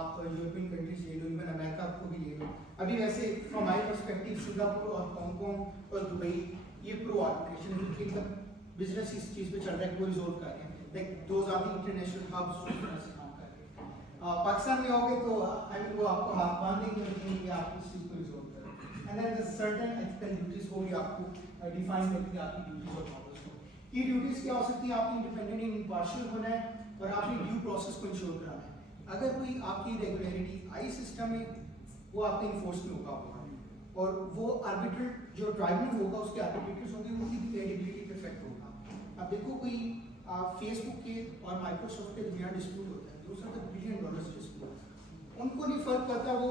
आप यूरोपियन कंट्रीज ले लो, इवन अमेरिका को भी ले लो। अभी वैसे फ्रॉम माय पर्सपेक्टिव सिंगापुर और हांगकॉन्ग और दुबई ये प्रो आर्बिट्रेशन है, क्योंकि एकदम बिजनेस इस चीज़ पे चल रहा है, वो रिजोल्व कर रहे हैं, like those are the international hubs जो इस तरह से काम कर रहे हैं। पाकिस्तान में आओगे तो आई मीन वो आपको हाथ बांध देंगे और कहेंगे कि आप इस चीज़ को रिजोल्व करें, and then the certain ethical duties को भी आपको डिफाइन करती है आपकी ड्यूटीज और पावर्स को। ये ड्यूटीज क्या हो सकती है, आपने इंडिपेंडेंट एंड इम्पार्शियल होना है और आपने ड्यू प्रोसेस को इंश्योर कराना है। अगर कोई आपकी रेगुलरिटी आई सिस्टम में, वो आपके इन्फोर्स में होगा, और वो आर्बिट्रेटर जो ट्राइब्यूनल होगा उसके आर्बिट्रेटर्स होंगे, उनकी क्रेडिबिलिटी परफेक्ट होगा। अब देखो कोई फेसबुक के और माइक्रोसॉफ्ट के दरमियान डिस्प्यूट होता है, $2 billion डिस्प्यूट, उनको नहीं फर्क पड़ता, वो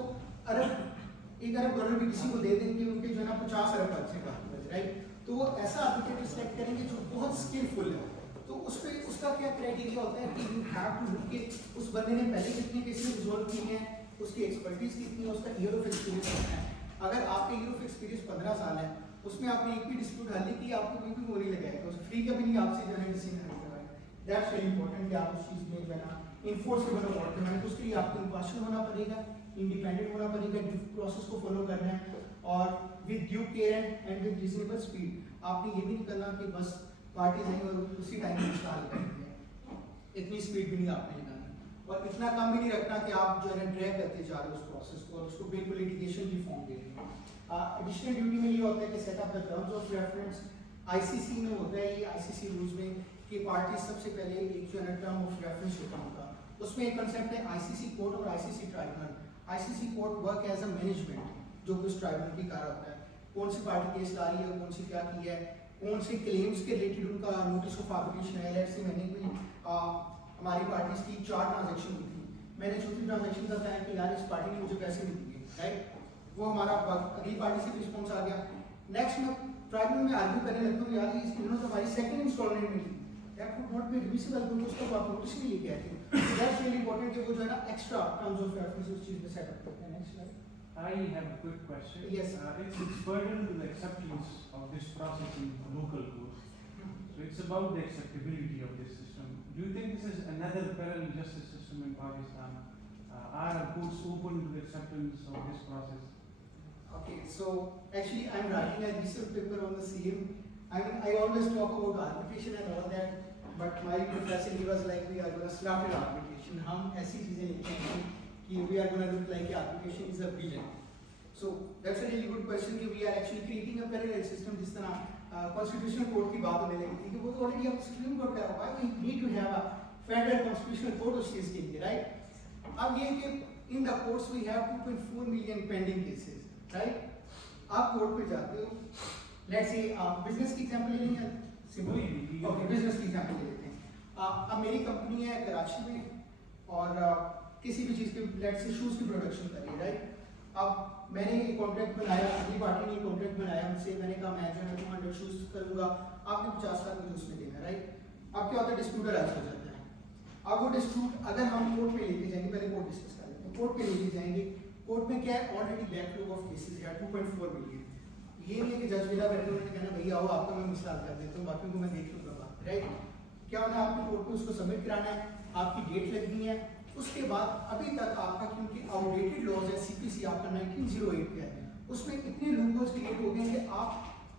$1 अरब भी किसी को दे देंगे, उनके जो है ना 50 अरब बचेगा, राइट। तो वो ऐसा आर्बिट्रेटर सेलेक्ट करेंगे जो बहुत स्किलफुल है, तो उस पर उसका क्या क्राइटेरिया होता है कि यू हैव टू लुक के उस बंदे ने पहले कितनी केसेस रिजॉल्व की हैं, उसकी एक्सपर्टीज कितनी है, उसका ईयर ऑफ एक्सपीरियंस कितना है। अगर आपका ईयर ऑफ एक्सपीरियंस 15 साल है, उसमें आपने एक भी डिस्प्यूट हल नहीं किया, आपको कोई भी वो नहीं लगाएगा, उस फ्री का भी नहीं आपसे जो है डिसीजन करवाएगा। दैट्स वेरी इंपॉर्टेंट कि आप उस चीज़ में जो है ना इन्फोर्सेबल ऑर्गेनाइज, उसके लिए आपको इम्पार्शियल होना पड़ेगा, इंडिपेंडेंट होना पड़ेगा, ड्यू प्रोसेस को फॉलो करना है, और with due care and with reasonable speed. आपने ये भी नहीं करना कि बस पार्टीज आएंगे और उसी टाइम इंस्टॉल करेंगे, इतनी स्पीड भी नहीं आपने लगानी, और इतना कम भी नहीं रखना कि आप जो है ना ड्रैग करते जा रहे हो उस प्रोसेस को और उसको बिल्कुल लिटिगेशन की फॉर्म दे रहे हैं। एडिशनल ड्यूटी में ये होता है कि set up the terms of reference, ICC में होता है ये, आईसीसी रूल्स में कि पार्टी सबसे पहले एक जो है ना टर्म ऑफ रेफरेंस होता है उनका, उसमें एक कंसेप्ट है आईसीसी कोर्ट और ICC tribunal. ICC court work as a management जो कुछ ट्राइब्यूनल की कार होता है, कौन सी पार्टी केस ला रही है, कौन सी क्या की है, कौन से क्लेम्स के रिलेटेड उनका नोटिस ऑफ आर्बिट्रेशन है। लेट्स से मैंने कोई हमारी पार्टीज की 4 ट्रांजैक्शन हुई थी, मैंने चौथी ट्रांजैक्शन का बताया कि यार इस पार्टी ने मुझे पैसे नहीं दिए, राइट, वो हमारा अगली पार्टी से रिस्पॉन्स आ गया। नेक्स्ट में ट्राइब्यूनल में आर्ग्यू करने लगता हूँ, यार इन्होंने तो हमारी सेकंड इंस्टॉलमेंट में ली, that would not be reducible, क्योंकि उसको आप नोटिस नहीं लेके आए थे। दैट्स रियली इंपॉर्टेंट कि वो जो है ना एक्स्ट्रा टर्म्स ऑफ रेफरेंस उस चीज में सेट अप करते हैं। Next slide. I have a quick question. Yes. It's burden to the acceptance of this process in local courts. So it's about the acceptability of this system. Do you think this is another parallel justice system in Pakistan? Are courts open to the acceptance of this process? Okay, so actually I'm writing a research paper on the same. I mean, I always talk about arbitration and all that, but my professor he was like, we are going to slaughter arbitration. हम ऐसी चीजें लिखते हैं कि we are going to look like arbitration is a villain. So that's a really good question कि we are actually creating a parallel system जिस तरह constitutional court की बात होने लगी थी कि वो तो ऑलरेडी अब सुप्रीम कोर्ट का हुआ है, we need to have a federal constitutional court उस चीज़ के लिए, राइट। अब ये कि in the courts we have 2.4 million pending cases, right. आप कोर्ट पे जाते हो, लेट्स से आप बिजनेस की एग्जांपल ले लेंगे, सिंपल ओके बिजनेस की एग्जांपल ले लेते हैं। अब मेरी कंपनी है कराची में और किसी भी चीज़ के लेट्स से शूज़ की प्रोडक्शन कर रही है, राइट। अब मैंने एक कॉन्ट्रैक्ट बनाया, अगली पार्टी ने एक कॉन्ट्रैक्ट बनाया मुझसे, मैंने कहा मैं जो है 200 शूज़ करूँगा, आपने 50 लाख मुझे उसमें देना, राइट। अब क्या होता है, डिस्प्यूटर राइज हो जाता है। अब वो डिस्प्यूट अगर हम कोर्ट पे लेके जाएंगे, पहले कोर्ट डिस्कस कर लेते हैं, कोर्ट पे लेके जाएंगे, कोर्ट में क्या है, ऑलरेडी बैकलॉग ऑफ केसेस है 2.4 मिलियन। ये नहीं है कि जज विला बैठे हुए कहना भैया आओ आपका मैं मसला हल कर देता हूँ, बाकी को मैं देख लूँगा बात, राइट। क्या होना है, आपको कोर्ट को उसको सबमिट कराना है, आपकी डेट लगनी है, उसके बाद अभी तक आपका क्योंकि आउटडेटेड लॉज है, सीपीसी आपका 1908 का है, उसमें इतने लूपहोल्स क्रिएट हो गए कि आप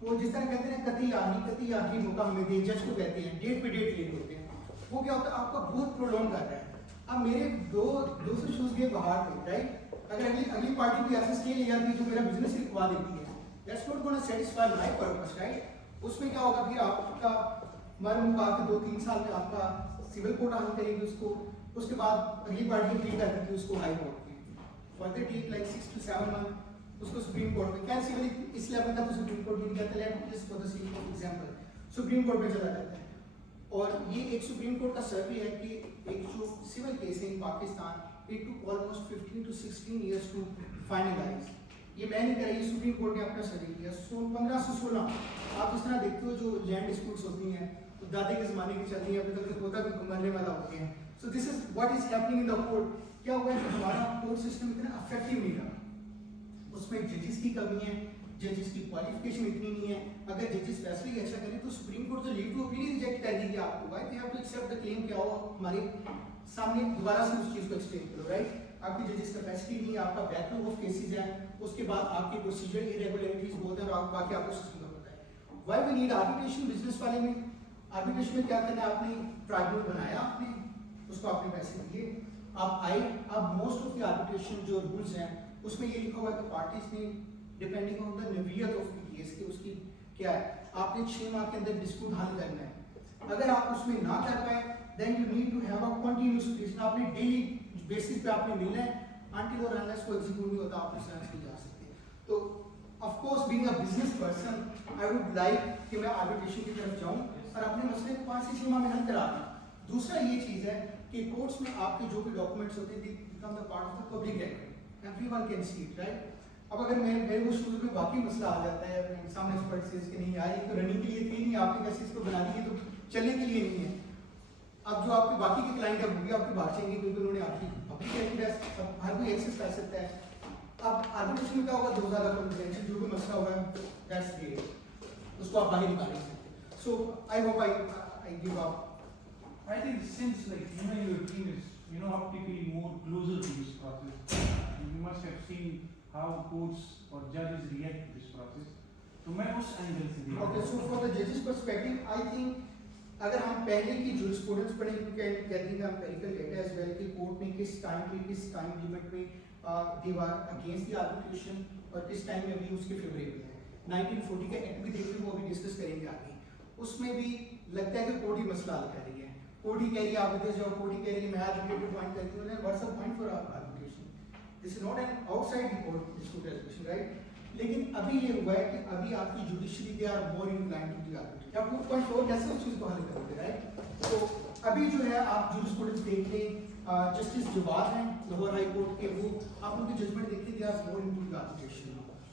वो जिस तरह कहते हैं कतई आखिरी मौका हमें दे, जज को कहते हैं, डेट पे डेट लेट होते हैं, वो क्या होता है आपका बहुत प्रोलॉन्ग कर रहा है। अब मेरे 200 शूज़ गए बाहर पे, राइट। अगर अगली पार्टी भी ऐसे स्टे ले जाती है जो मेरा बिजनेस लिखवा देती है, that's not gonna satisfy my purpose, right. उसमें क्या होगा, फिर आपका मर मुका के 2-3 साल में आपका सिविल कोर्ट ऑन करेंगे उसको, उसके बाद अगली पार्टी क्लियर कर देती है उसको हाई कोर्ट में, further take like 6 to 7 month उसको सुप्रीम कोर्ट में, क्या सिविल इस लेवल का तो सुप्रीम कोर्ट नहीं जाता, let just for the sake of example supreme court में चला जाता है। और ये एक सुप्रीम कोर्ट का सर्वे है कि एक जो सिविल केस है in Pakistan, it took almost 15 to 16 years to finalize. ये मैं नहीं कर रही, सुप्रीम कोर्ट ने अपना सर्वे किया। 15 से 16 आप इस तरह देखते हो जो लैंड डिस्प्यूट्स होती हैं तो दादे के ज़माने की चल रही है, अभी तक होता भी मरने वाला होते हैं। So this is what is happening in the court. क्या हुआ है कि हमारा कोर्ट सिस्टम इतना अफेक्टिव नहीं रहा, उसमें जजेस की कमी है, जजेस की क्वालिफिकेशन इतनी नहीं है। अगर जजेस फैसले ही अच्छा करें तो सुप्रीम कोर्ट तो लीव टू अपील रिजेक्ट कर देगी आपको, why they have to accept the claim, क्या हो हमारे सामने दोबारा से उस चीज़ को एक्सप्लेन करो, राइट। आपकी जजेस कैपेसिटी नहीं है, आपका बैकलॉग ऑफ केसेस है, उसके बाद आपके प्रोसीजर इरेगुलरिटीज बहुत है और बाकी आपको सिस्टम का पता है। Why we need arbitration business वाले में, आर्बिट्रेशन में क्या करना है, आपने ट्राइब्यूनल बनाया, आपने उसको आपने पैसे दिए, आप आए। अब मोस्ट ऑफ द आर्बिट्रेशन जो रूल्स हैं उसमें ये लिखा हुआ है कि पार्टीज ने डिपेंडिंग ऑन द नवीयत ऑफ द केस के उसकी क्या है, आपने 6 माह के अंदर डिस्प्यूट हल करना है। अगर आप उसमें ना कर पाए then you need to have a continuous litigation, आपने डेली बेसिस पे आपने मिलना है, अनटिल और अनलेस को एग्जीक्यूट नहीं होता आप इंश्योरेंस नहीं जा सकते। तो of course being a business person I would like कि मैं आर्बिट्रेशन की तरफ जाऊं और अपने मसले को 5 से 6 माह में हल करा दूं। दूसरा ये चीज़ है कि कोर्ट्स में आपके जो भी डॉक्यूमेंट्स होते हैं they become the part of the public record, everyone can see it, right. अब अगर मेरे वो शूज़ में वाकई मसला आ जाता है, सामने एक्सपर्ट से इसके नहीं यार ये तो रनिंग के लिए थी नहीं, आपने कैसे इसको बना दी, तो चलने के लिए नहीं है। अब जो आपके बाकी के क्लाइंट है वो भी आपके बाहर चाहिए क्योंकि उन्होंने आपकी हर कोई एक्सेस कर सकता है। अब आर्बिट्रेशन में क्या होगा, 2 ज़्यादा कॉन्फिडेंशियल जो भी मसला होगा दैट्स ग्रेट, उसको आप बाहर निकाल सकते। So I hope I give up. I think since your team is optically more closer to this process, you must have seen how courts or judges react to this process. तो मैं उस angle से देख रहा हूँ। Okay, so for the judges perspective, I think अगर हम पहले की jurisprudence पढ़ें क्योंकि कहती है empirical data as well कि कोर्ट में किस टाइम लिमिट में दीवार अगेंस्ट द आर्बिट्रेशन और किस टाइम में भी उसके फेवरेबल है। 1940 का एक्ट भी देख लो, वो अभी डिस्कस करेंगे आगे। उसमें भी लगता है कि कोर्ट ही मसला हल कर रही है, कोर्ट ही कह रही है आप विदेश जाओ, कोर्ट ही कह रही है मैं आर्बिट्रेटर पॉइंट करती हूँ, what's the point for arbitration, this is not an outside the court dispute resolution, right. लेकिन अभी ये हुआ है कि अभी आपकी judiciary they are more inclined to the arbitration. आप 2.4 कैसे उस चीज़ को हल करोगे, राइट। तो अभी जो है आप जुरिस्प्रूडेंस देख लें, जस्टिस जवाद हैं लाहौर हाई कोर्ट के, वो आप उनकी जजमेंट देखिए they are more into the arbitration.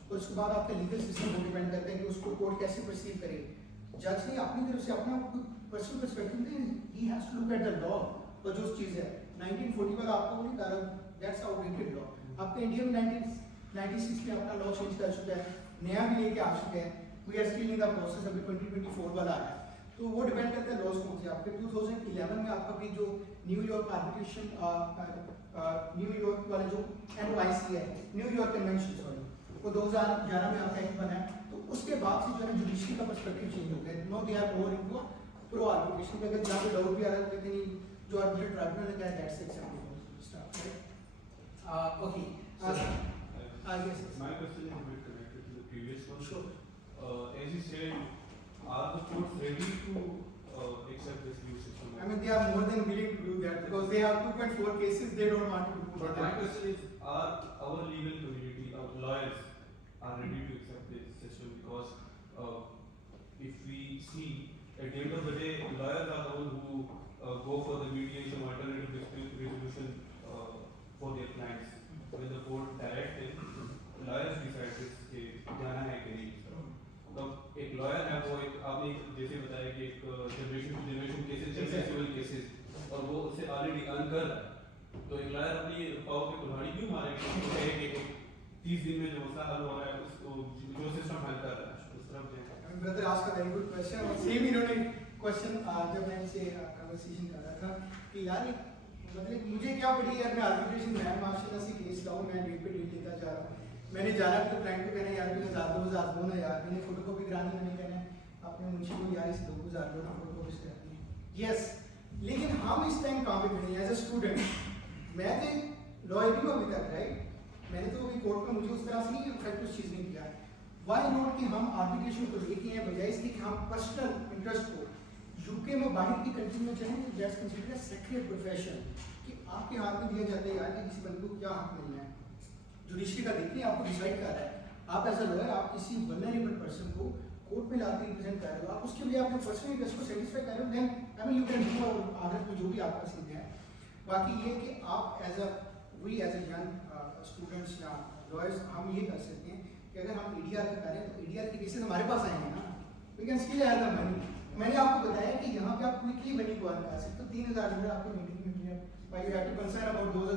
और उसके बाद आपका लीगल सिस्टम पर डिपेंड करता है कि उसको कोर्ट कैसे परसीव करे। जज ने अपनी तरफ से अपना पर्सनल पर्सपेक्टिव नहीं, he has to look at the law. और जो चीज़ है 1940 वाला आपको नहीं कह रहा, दैट्स आउटडेटेड लॉ। आपका इंडिया में 1996 में अपना लॉ चेंज कर चुका है, नया भी लेके आ चुका है, we are still in the process, अभी 2024 वाला आया है। तो वो डिपेंड करता है लॉज कौन से। आपके 2011 में आपका भी जो न्यूयॉर्क आर्बिट्रेशन न्यूयॉर्क वाले जो NYC है, न्यूयॉर्क कन्वेंशन, सॉरी, वो 2011 में आपका एक्ट बना है। तो उसके बाद से जो है जुडिशरी का पर्सपेक्टिव चेंज हो गया, no they are more into pro arbitration. अगर जहाँ पे डाउट भी आ रहा है तो नहीं जो आर्बिट्रेट ट्राइब्यूनल है that's acceptable stuff, right. Okay, My question is a bit connected to the previous one. Sure. As you said, 4 cases, they don't want to do But that. my question is, are our legal community, our lawyers, are ready to accept this system? Because if we see, at the end of the day, lawyers are the ones who go for the mediation, alternative dispute resolution for their clients. When the court directs it, lawyers decide this कि जाना है कि नहीं. तो एक lawyer है वो एक आपने जैसे बताया कि एक जनरेशन टू जनरेशन केसेस चल रहे हैं सिविल केसेस और वो उससे ऑलरेडी अर्न कर रहा है. तो एक लॉयर अपनी पाव पे कुल्हाड़ी क्यों मारेगा? वो कहे कि 30 दिन में जो मसला हल हो रहा है उसको जो सिस्टम हल कर रहा है उस तरफ जाएगा. Brother ask a very good question और सेम इन्होंने क्वेश्चन जब मैं इनसे कन्वर्सेशन कर रहा था कि यार मतलब मुझे क्या पड़ी यार, मैं आर्बिट्रेशन में माशाल्लाह से केस लाऊं, मैं डेट पे डेट लेता जा रहा हूँ. मैंने जाना तो क्लाइंट को कहना यार 1000 2000 दो ना यार, मैंने फोटोकॉपी करानी, मैंने कहना है अपने मुंशी को यार इस 2000 दो ना फोटोकॉपी से करानी है. यस, लेकिन हम इस टाइम कहाँ पे खड़े हैं एज अ स्टूडेंट? मैं तो लॉयर ही हूँ अभी तक, राइट? मैंने तो अभी कोर्ट में मुझे उस तरह से नहीं इफेक्ट उस चीज़ नहीं किया. वाई नॉट कि हम आर्बिट्रेशन को लेके हैं बजाय इसके कि हम पर्सनल इंटरेस्ट को यूके में बाहर की कंट्री में चलें तो that's considered as secret profession कि आपके हाथ में दिया जाता है यार कि किसी बंदे को क्या हक मिलना है. जुडिशरी का देखिए आपको डिसाइड कर रहा है. आप एज अ लॉयर आप किसी वल्नरेबल पर्सन को कोर्ट में लाके रिप्रेजेंट कर रहे हो, आप उसके लिए अपने पर्सनल इंटरेस्ट को सेटिस्फाई कर रहे हो, then I mean you can do और आदत में जो भी आपका सीधे है. बाकी ये कि आप as a we as a young students या लॉयर्स हम ये कर सकते हैं कि अगर हम ADR का करें तो ADR के केसेस हमारे पास आएंगे ना, we can still have the money. मैंने आपको बताया कि यहाँ पे आप क्विकली मनी को अर्न कर सकते हो. 3000 डॉलर आपको मीटिंग में मिल by you have to concern about those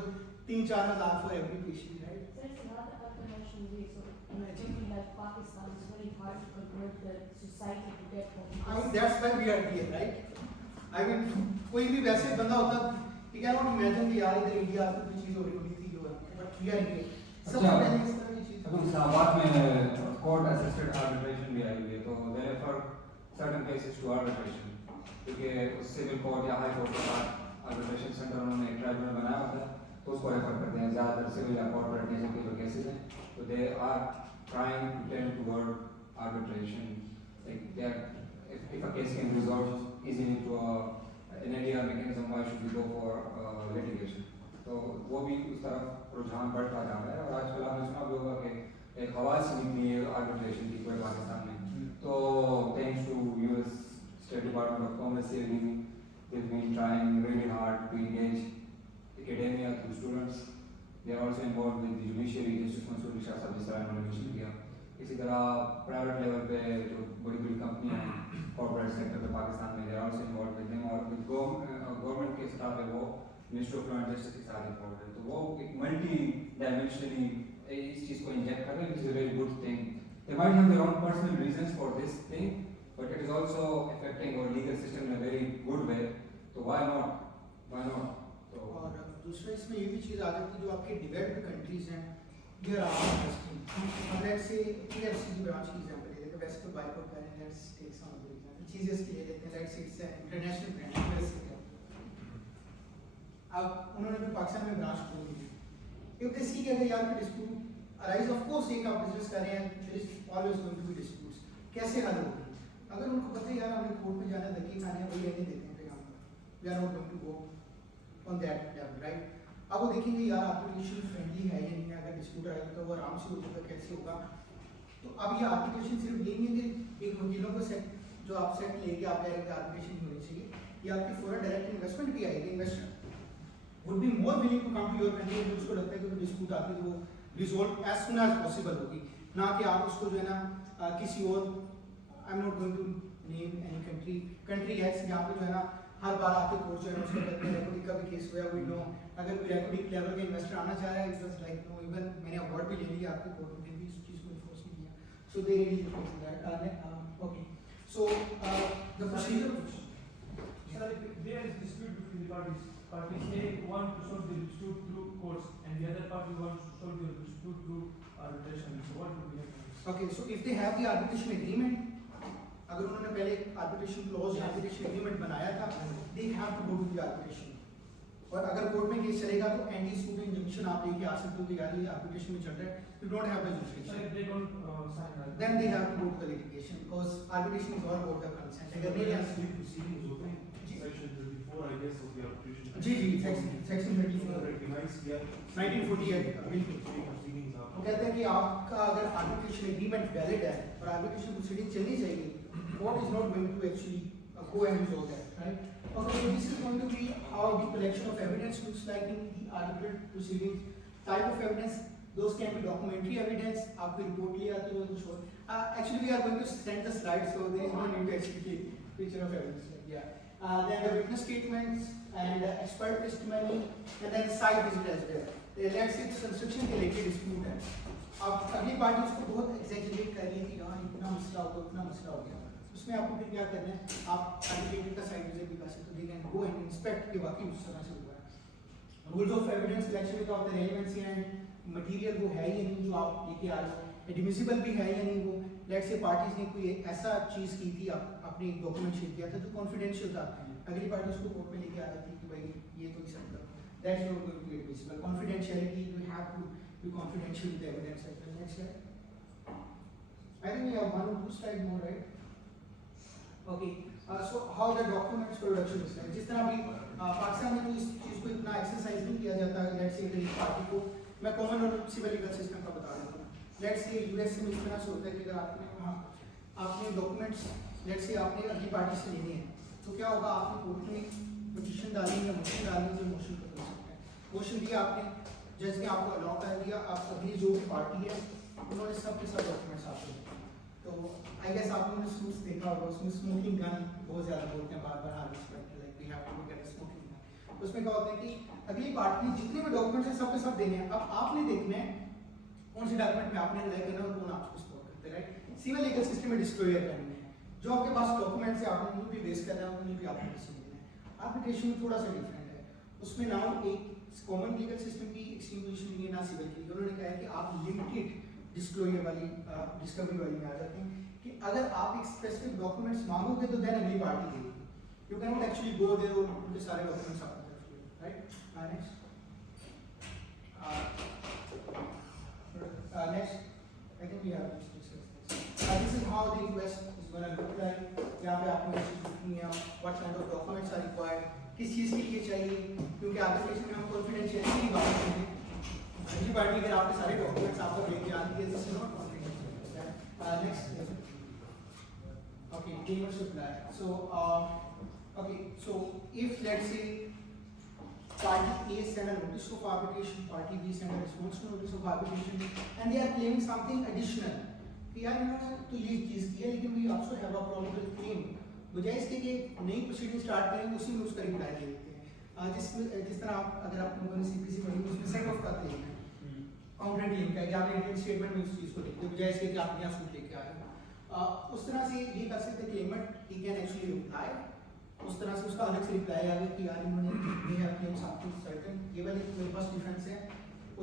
3-4 हज़ार for every patient, right? So it's not a conventional way, so in a country like Pakistan, it's very hard to convert the society to get what it I mean is. that's why we are here, right? I mean कोई भी वैसे बंदा होता you cannot imagine कि यार इधर India में कोई चीज़ हो रही होती थी जो but we are here. सबसे पहले इस तरह की चीज़. अभी इस्लामाबाद में कोर्ट असिस्टेड आर्बिट्रेशन भी आई हुई है, तो they refer certain cases to arbitration क्योंकि उस सिविल कोर्ट या हाई कोर्ट के बाद आर्बिट्रेशन सेंटर उन्होंने एक ट्राइब्यूनल बनाया होता है तो उसको रेफर करते हैं. ज़्यादातर सिविल या कॉर्पोरेट नेचर के जो केसेस हैं तो they are trying to tend toward arbitration. Like they are if a case can resolve easily to an ADR mechanism, why should we go for litigation? तो वो भी उस तरफ रुझान बढ़ता जा रहा है. और आजकल आपने सुना भी होगा कि एक हवा सी निकली है आर्बिट्रेशन की पूरे पाकिस्तान में. तो thanks to US State Department of Commerce, they've been trying really hard to engage academia through students. They are also involved with the judiciary, Justice Mansoor Shah साहब जिस तरह इन्होंने mention किया. इसी तरह प्राइवेट लेवल पे जो बड़ी बड़ी कंपनियां हैं कॉर्पोरेट सेक्टर पे पाकिस्तान में, they are also involved with them. और with गवर्नमेंट के स्टाफ है वो ministry of law and justice के साथ इन्वॉल्व है. तो वो एक मल्टी डायमेंशनली इस चीज़ को इंजेक्ट कर रहे हैं, which is a very good thing. They might have their own personal reasons for this thing, but it is also affecting our legal system in a very good way. So why not? Why not? So और दूसरा इसमें ये भी चीज़ आ जाती है जो आपके developed countries हैं, they are all interesting. अब let's say KFC की ब्रांच की एग्जांपल ले लेते हैं. वैसे तो बाइक करें, let's take some other example. चीज़ें के लिए लेते हैं. Let's say it's an international brand, US से. अब उन्होंने भी पाकिस्तान में ब्रांच खोल दी. If they see कि अगर यहाँ पे dispute arise, of course एक आप बिजनेस कर रहे हैं, there is always going to be disputes. कैसे हल होगी? अगर उनको पता है यार हमें कोर्ट में जाना धक्के खाने हैं, वही रहने देते हैं फिर हम. We are not going to go on that level, right? अब वो देखेंगे यार एप्लीकेशन फ्रेंडली है या नहीं है. अगर डिस्प्यूट आएगा तो वो आराम से हो जाएगा, कैसे होगा. तो अब ये एप्लीकेशन सिर्फ ये नहीं है कि एक वकीलों को सेट जो आप सेट लेके आप कह रहे हैं एप्लीकेशन होनी चाहिए. ये आपकी फॉरेन डायरेक्ट इन्वेस्टमेंट भी आएगी. Investor would be more willing to come to your country if उसको लगता है कि डिस्प्यूट आती है तो वो resolve as soon as possible होगी, ना कि आप उसको जो है ना किसी और I am not going to name any country X यहाँ पे जो है ना हर बार आके कोर्ट जो है उसको कहते हैं रेकोर्डिंग का भी केस हुआ वी नो. अगर कोई रेकोर्डिंग लेवल का इन्वेस्टर आना चाह रहा है it was like no, even मैंने अवार्ड भी ले लिया आपके कोर्ट में भी इस चीज़ को इन्फोर्स नहीं किया. So they really that. Okay so the procedure. Sir, if there is dispute between the parties A want to solve the dispute through courts and the other party wants to solve the dispute through arbitration. So what would be happening? Okay, so if they have the arbitration agreement, अगर उन्होंने पहले arbitration clause या arbitration agreement बनाया था, they have to go to the arbitration. और अगर court में case चलेगा तो एंटी सूट इंजंक्शन आप लेके आ सकते हो कि यार ये arbitration में चल रहा है, you don't have the Sir, jurisdiction. if they don't sign that. Then they have to go to the litigation because arbitration is all about the consent. अगर नहीं है proceedings open, जी. section 34 34, I guess, of the arbitration. जी जी section 34 Recognize the 1948 बिल्कुल proceedings are. वो कहते हैं कि आपका अगर आर्बिट्रेशन एग्रीमेंट वैलिड है और आर्बिट्रेशन प्रोसीडिंग चलनी चाहिए, court is not going to actually go and resolve that, right? Okay, so this is going to be how the collection of evidence looks like in the arbitral proceedings. Type of evidence, those can be documentary evidence. आपको report ले आते हो कुछ और. Actually, we are going to send the slides, so there is no need to actually take picture of evidence. Yeah. Then the witness statements and expert testimony, and then site visit as well. Let's say construction के लेके dispute है. अब अगली party उसको बहुत exaggerate कर रही है कि हाँ इतना मसला हो गया, उतना मसला हो गया. उसमें आपको फिर क्या करना है, आप आर्बिट्रेटर का साइट विजिट भी कर सकते हो, they can go and inspect कि वाकई उस तरह से हुआ है. रूल्स ऑफ एविडेंस सिलेक्शन में क्या होता है, रेलेवेंसी एंड मटेरियल वो है या नहीं जो आप लेके आ रहे हो, एडमिसिबल भी है या नहीं वो. लेट्स से पार्टीज ने कोई ऐसा चीज़ की थी, आपने एक डॉक्यूमेंट शेयर किया था जो कॉन्फिडेंशियल था, अगली पार्टी उसको कोर्ट में लेके आ रही थी कि भाई ये तो इसका that's not going to be admissible. Confidentiality, you have to be confidential with evidence as well. Next है, I think we have one और two slide more, right? Okay, so how the documents production is like. जिस तरह अभी पाकिस्तान में तो इस चीज़ को इतना एक्सरसाइज नहीं किया जाता. लेट्स से एक पार्टी को मैं कॉमन और सिविल लीगल सिस्टम का बता देता हूँ. लेट्स से यूएस में इस तरह से होता है कि अगर आपने डॉक्यूमेंट्स लेट्स से आपने अगली पार्टी से लेने हैं तो क्या होगा, आपने कोर्ट में पिटीशन डाली या मोशन डालने से मोशन कर सकते हैं. मोशन दिया आपने, जज ने आपको अलाउ कर दिया, आप अगली जो भी पार्टी है उन्होंने सब के सब डॉक्यूमेंट्स आपको. तो आई गेस आप लोगों ने स्मूथ देखा होगा, उसमें स्मोकिंग गन बहुत ज़्यादा बोलते हैं बार-बार हर respect, like we have to get a smoking gun. उसमें क्या होता है कि अगली पार्टी ने जितने भी डॉक्यूमेंट्स हैं सब के सब देने हैं. अब आपने देखना है कौन से डॉक्यूमेंट में आपने रिलाई करना है और कौन आपको स्टोर करते हैं, राइट? सिविल लीगल सिस्टम में डिस्क्लोजर करनी है. जो आपके पास डॉक्यूमेंट्स है आपने उन्हें भी बेस करना है, उन्हें भी आपने रिसीव देना है. आर्बिट्रेशन में थोड़ा सा डिफरेंट है. उसमें ना एक कॉमन लीगल सिस्टम की एक्सट्रीम पोजीशन नहीं है, ना सिविल की. उन्होंने कहा है कि आप लिमिटेड डिस्क्लोजर वाली डिस्कवरी वाली में आ जाते हैं कि अगर आप एक स्पेसिफिक डॉक्यूमेंट्स मांगोगे तो देन अगली पार्टी देगी. You can not actually go there और उनके सारे डॉक्यूमेंट्स आपको तरफ ले, right? Next I think we have this is how the request is gonna look like. यहाँ पे आपको ये चीज़ लिखनी है, what kind of documents are required, किस चीज़ के लिए चाहिए, क्योंकि आर्बिट्रेशन में हम कॉन्फिडेंशियलिटी की बात करेंगे. अगली पार्टी अगर आपके सारे डॉक्यूमेंट्स आपको लेके आती है, this is not confidential. Next, okay, claimants reply. So if let's say party A send a notice of arbitration, party B send a response to notice of arbitration, and they are claiming something additional. कि यार इन्होंने तो ये चीज़ की है लेकिन we also have a probable claim. बजाय इसके कि नई प्रोसीडिंग स्टार्ट करेंगे उसी में उसका रिप्लाई दे देते हैं. जिस तरह आप अगर आप लोगों ने सीपीसी पढ़ी उसमें सेट ऑफ का क्लेम है, काउंटर क्लेम का, कि आपने रिटन स्टेटमेंट में उस चीज़ को लिखते बजाय इसके कि आप यहाँ सूट लेके आ रहे हो. उस तरह से ये कर सकते हैं Clement he can actually reply. उस तरह से उसका अलग से रिप्लाई आ गया कि यार इन्होंने we have claim something certain, ये वाली मेरे पास डिफरेंस है.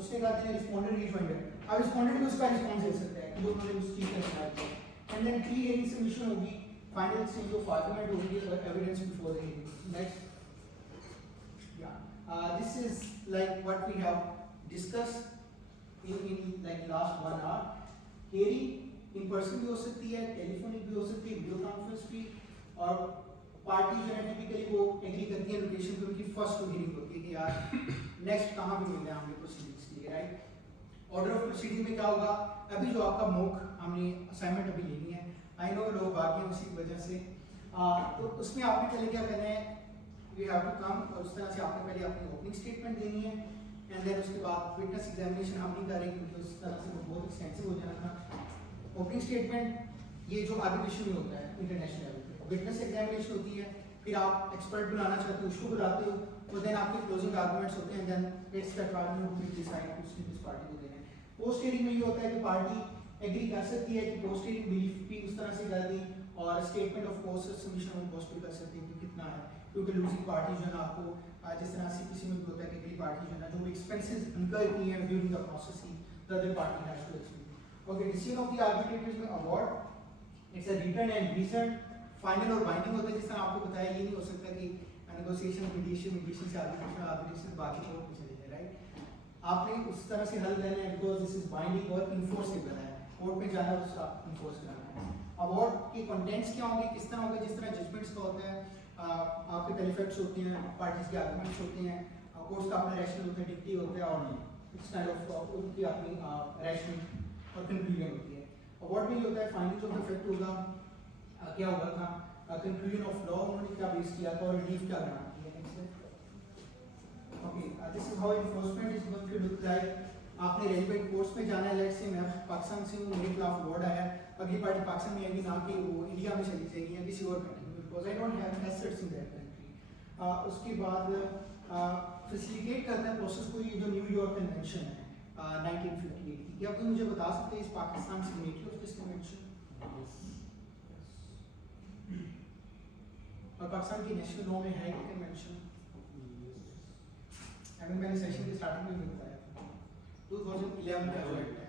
उसके बाद ने रिस्पोंडेड रिजॉइंडर, अब रिस्पोंडेड भी उसका रिस्पॉन्स दे सकता है कि वो उन्होंने उस चीज़ का रिप्लाई किया. And then pre hearing submission होगी, फाइनल स्टेज ऑफ आर्गुमेंट होगी और evidence before the hearing. Next, this is like what we have discussed in like last 1 hour. Hearing in person भी हो सकती है, टेलीफोनिक भी हो सकती है, वीडियो कॉन्फ्रेंस भी. और पार्टी जो है टिपिकली वो एग्री करती है लोकेशन पे, उनकी फर्स्ट हियरिंग होती है कि यार नेक्स्ट कहाँ भी मिलना है हमें प्रोसीडिंग्स के लिए, राइट? ऑर्डर ऑफ प्रोसीडिंग में क्या होगा, अभी जो आपका मोक हमने असाइनमेंट अभी लेनी है, आई नो लोग बाकी हैं उसी वजह से, तो उसमें आपने पहले क्या करना है, वी हैव टू कम, और उस तरह से आपने पहले अपनी ओपनिंग स्टेटमेंट देनी है. एंड देन उसके बाद विटनेस एग्जामिनेशन हम नहीं करेंगे क्योंकि उस तरह से वो बहुत एक्सटेंसिव हो जाना था. ओपनिंग स्टेटमेंट ये जो आर्बिट्रेशन में होता है इंटरनेशनल लेवल पे, विटनेस एग्जामिनेशन होती है, फिर आप एक्सपर्ट बुलाना चाहते हो उसको बुलाते हो, और देन आपके क्लोजिंग आर्गुमेंट्स होते हैं. Then it's the trial who will decide किस पार्टी को देना है. पोस्ट हियरिंग में ये होता है कि पार्टी एग्री कर सकती है कि पोस्ट हियरिंग बिलीफ भी उस तरह से कर दी, और statement of cost submission of cost भी कर सकती है कि कितना है, क्योंकि लूजिंग पार्टी जो है ना आपको जिस तरह से किसी में भी होता है कि अगली पार्टी जो है ना जो एक्सपेंसेस इनकर की है during the processing the other party has to expend. Okay, decision of the arbitrators में award, it's a written and recent, final और binding होता है. जिस तरह आपको बताया ये नहीं हो सकता कि negotiation, mediation से arbitration बाकी को चले जाए, right? आपने उस तरह से हल देना है because this is binding और enforceable है, कोर्ट में जाना उसका enforce करना है. award के contents क्या होंगे, किस तरह होगा, जिस तरह judgments का होता है, आपके बेनिफिट्स होते हैं, पार्टीज के आर्गुमेंट्स होते हैं, कोर्स का अपना रैशनल ऑथेंटिसिटी होता है और इस काइंड ऑफ उनकी अपनी रैशनल और कंक्लूजन होती है। अवार्ड में ये होता है फाइंडिंग्स ऑफ इफेक्ट होगा, क्या हुआ था, कंक्लूजन ऑफ लॉ उन्होंने क्या बेस किया था और रिलीफ क्या ग्रांट किया। Okay, this is how enforcement is going to look like. आपने रेलिवेंट कोर्स में जाना है, लेट्स से मैं पाकिस्तान से हूँ, मेरे खिलाफ अवार्ड आया है, अगली पार्टी पाकिस्तान में आएगी, ना कि वो इंडिया में चली जाएगी या किसी और कंट्री में, because I don't have assets in that country. उसके बाद फैसिलिटेट करना है प्रोसेस को, ये जो न्यूयॉर्क कन्वेंशन है 1958 की, क्या कोई मुझे बता सकते हैं इस Pakistan signatory of this convention और पाकिस्तान की नेशनल लॉ में है कि कन्वेंशन? मैंने सेशन की स्टार्टिंग में बताया था 2011 का जो एक्ट है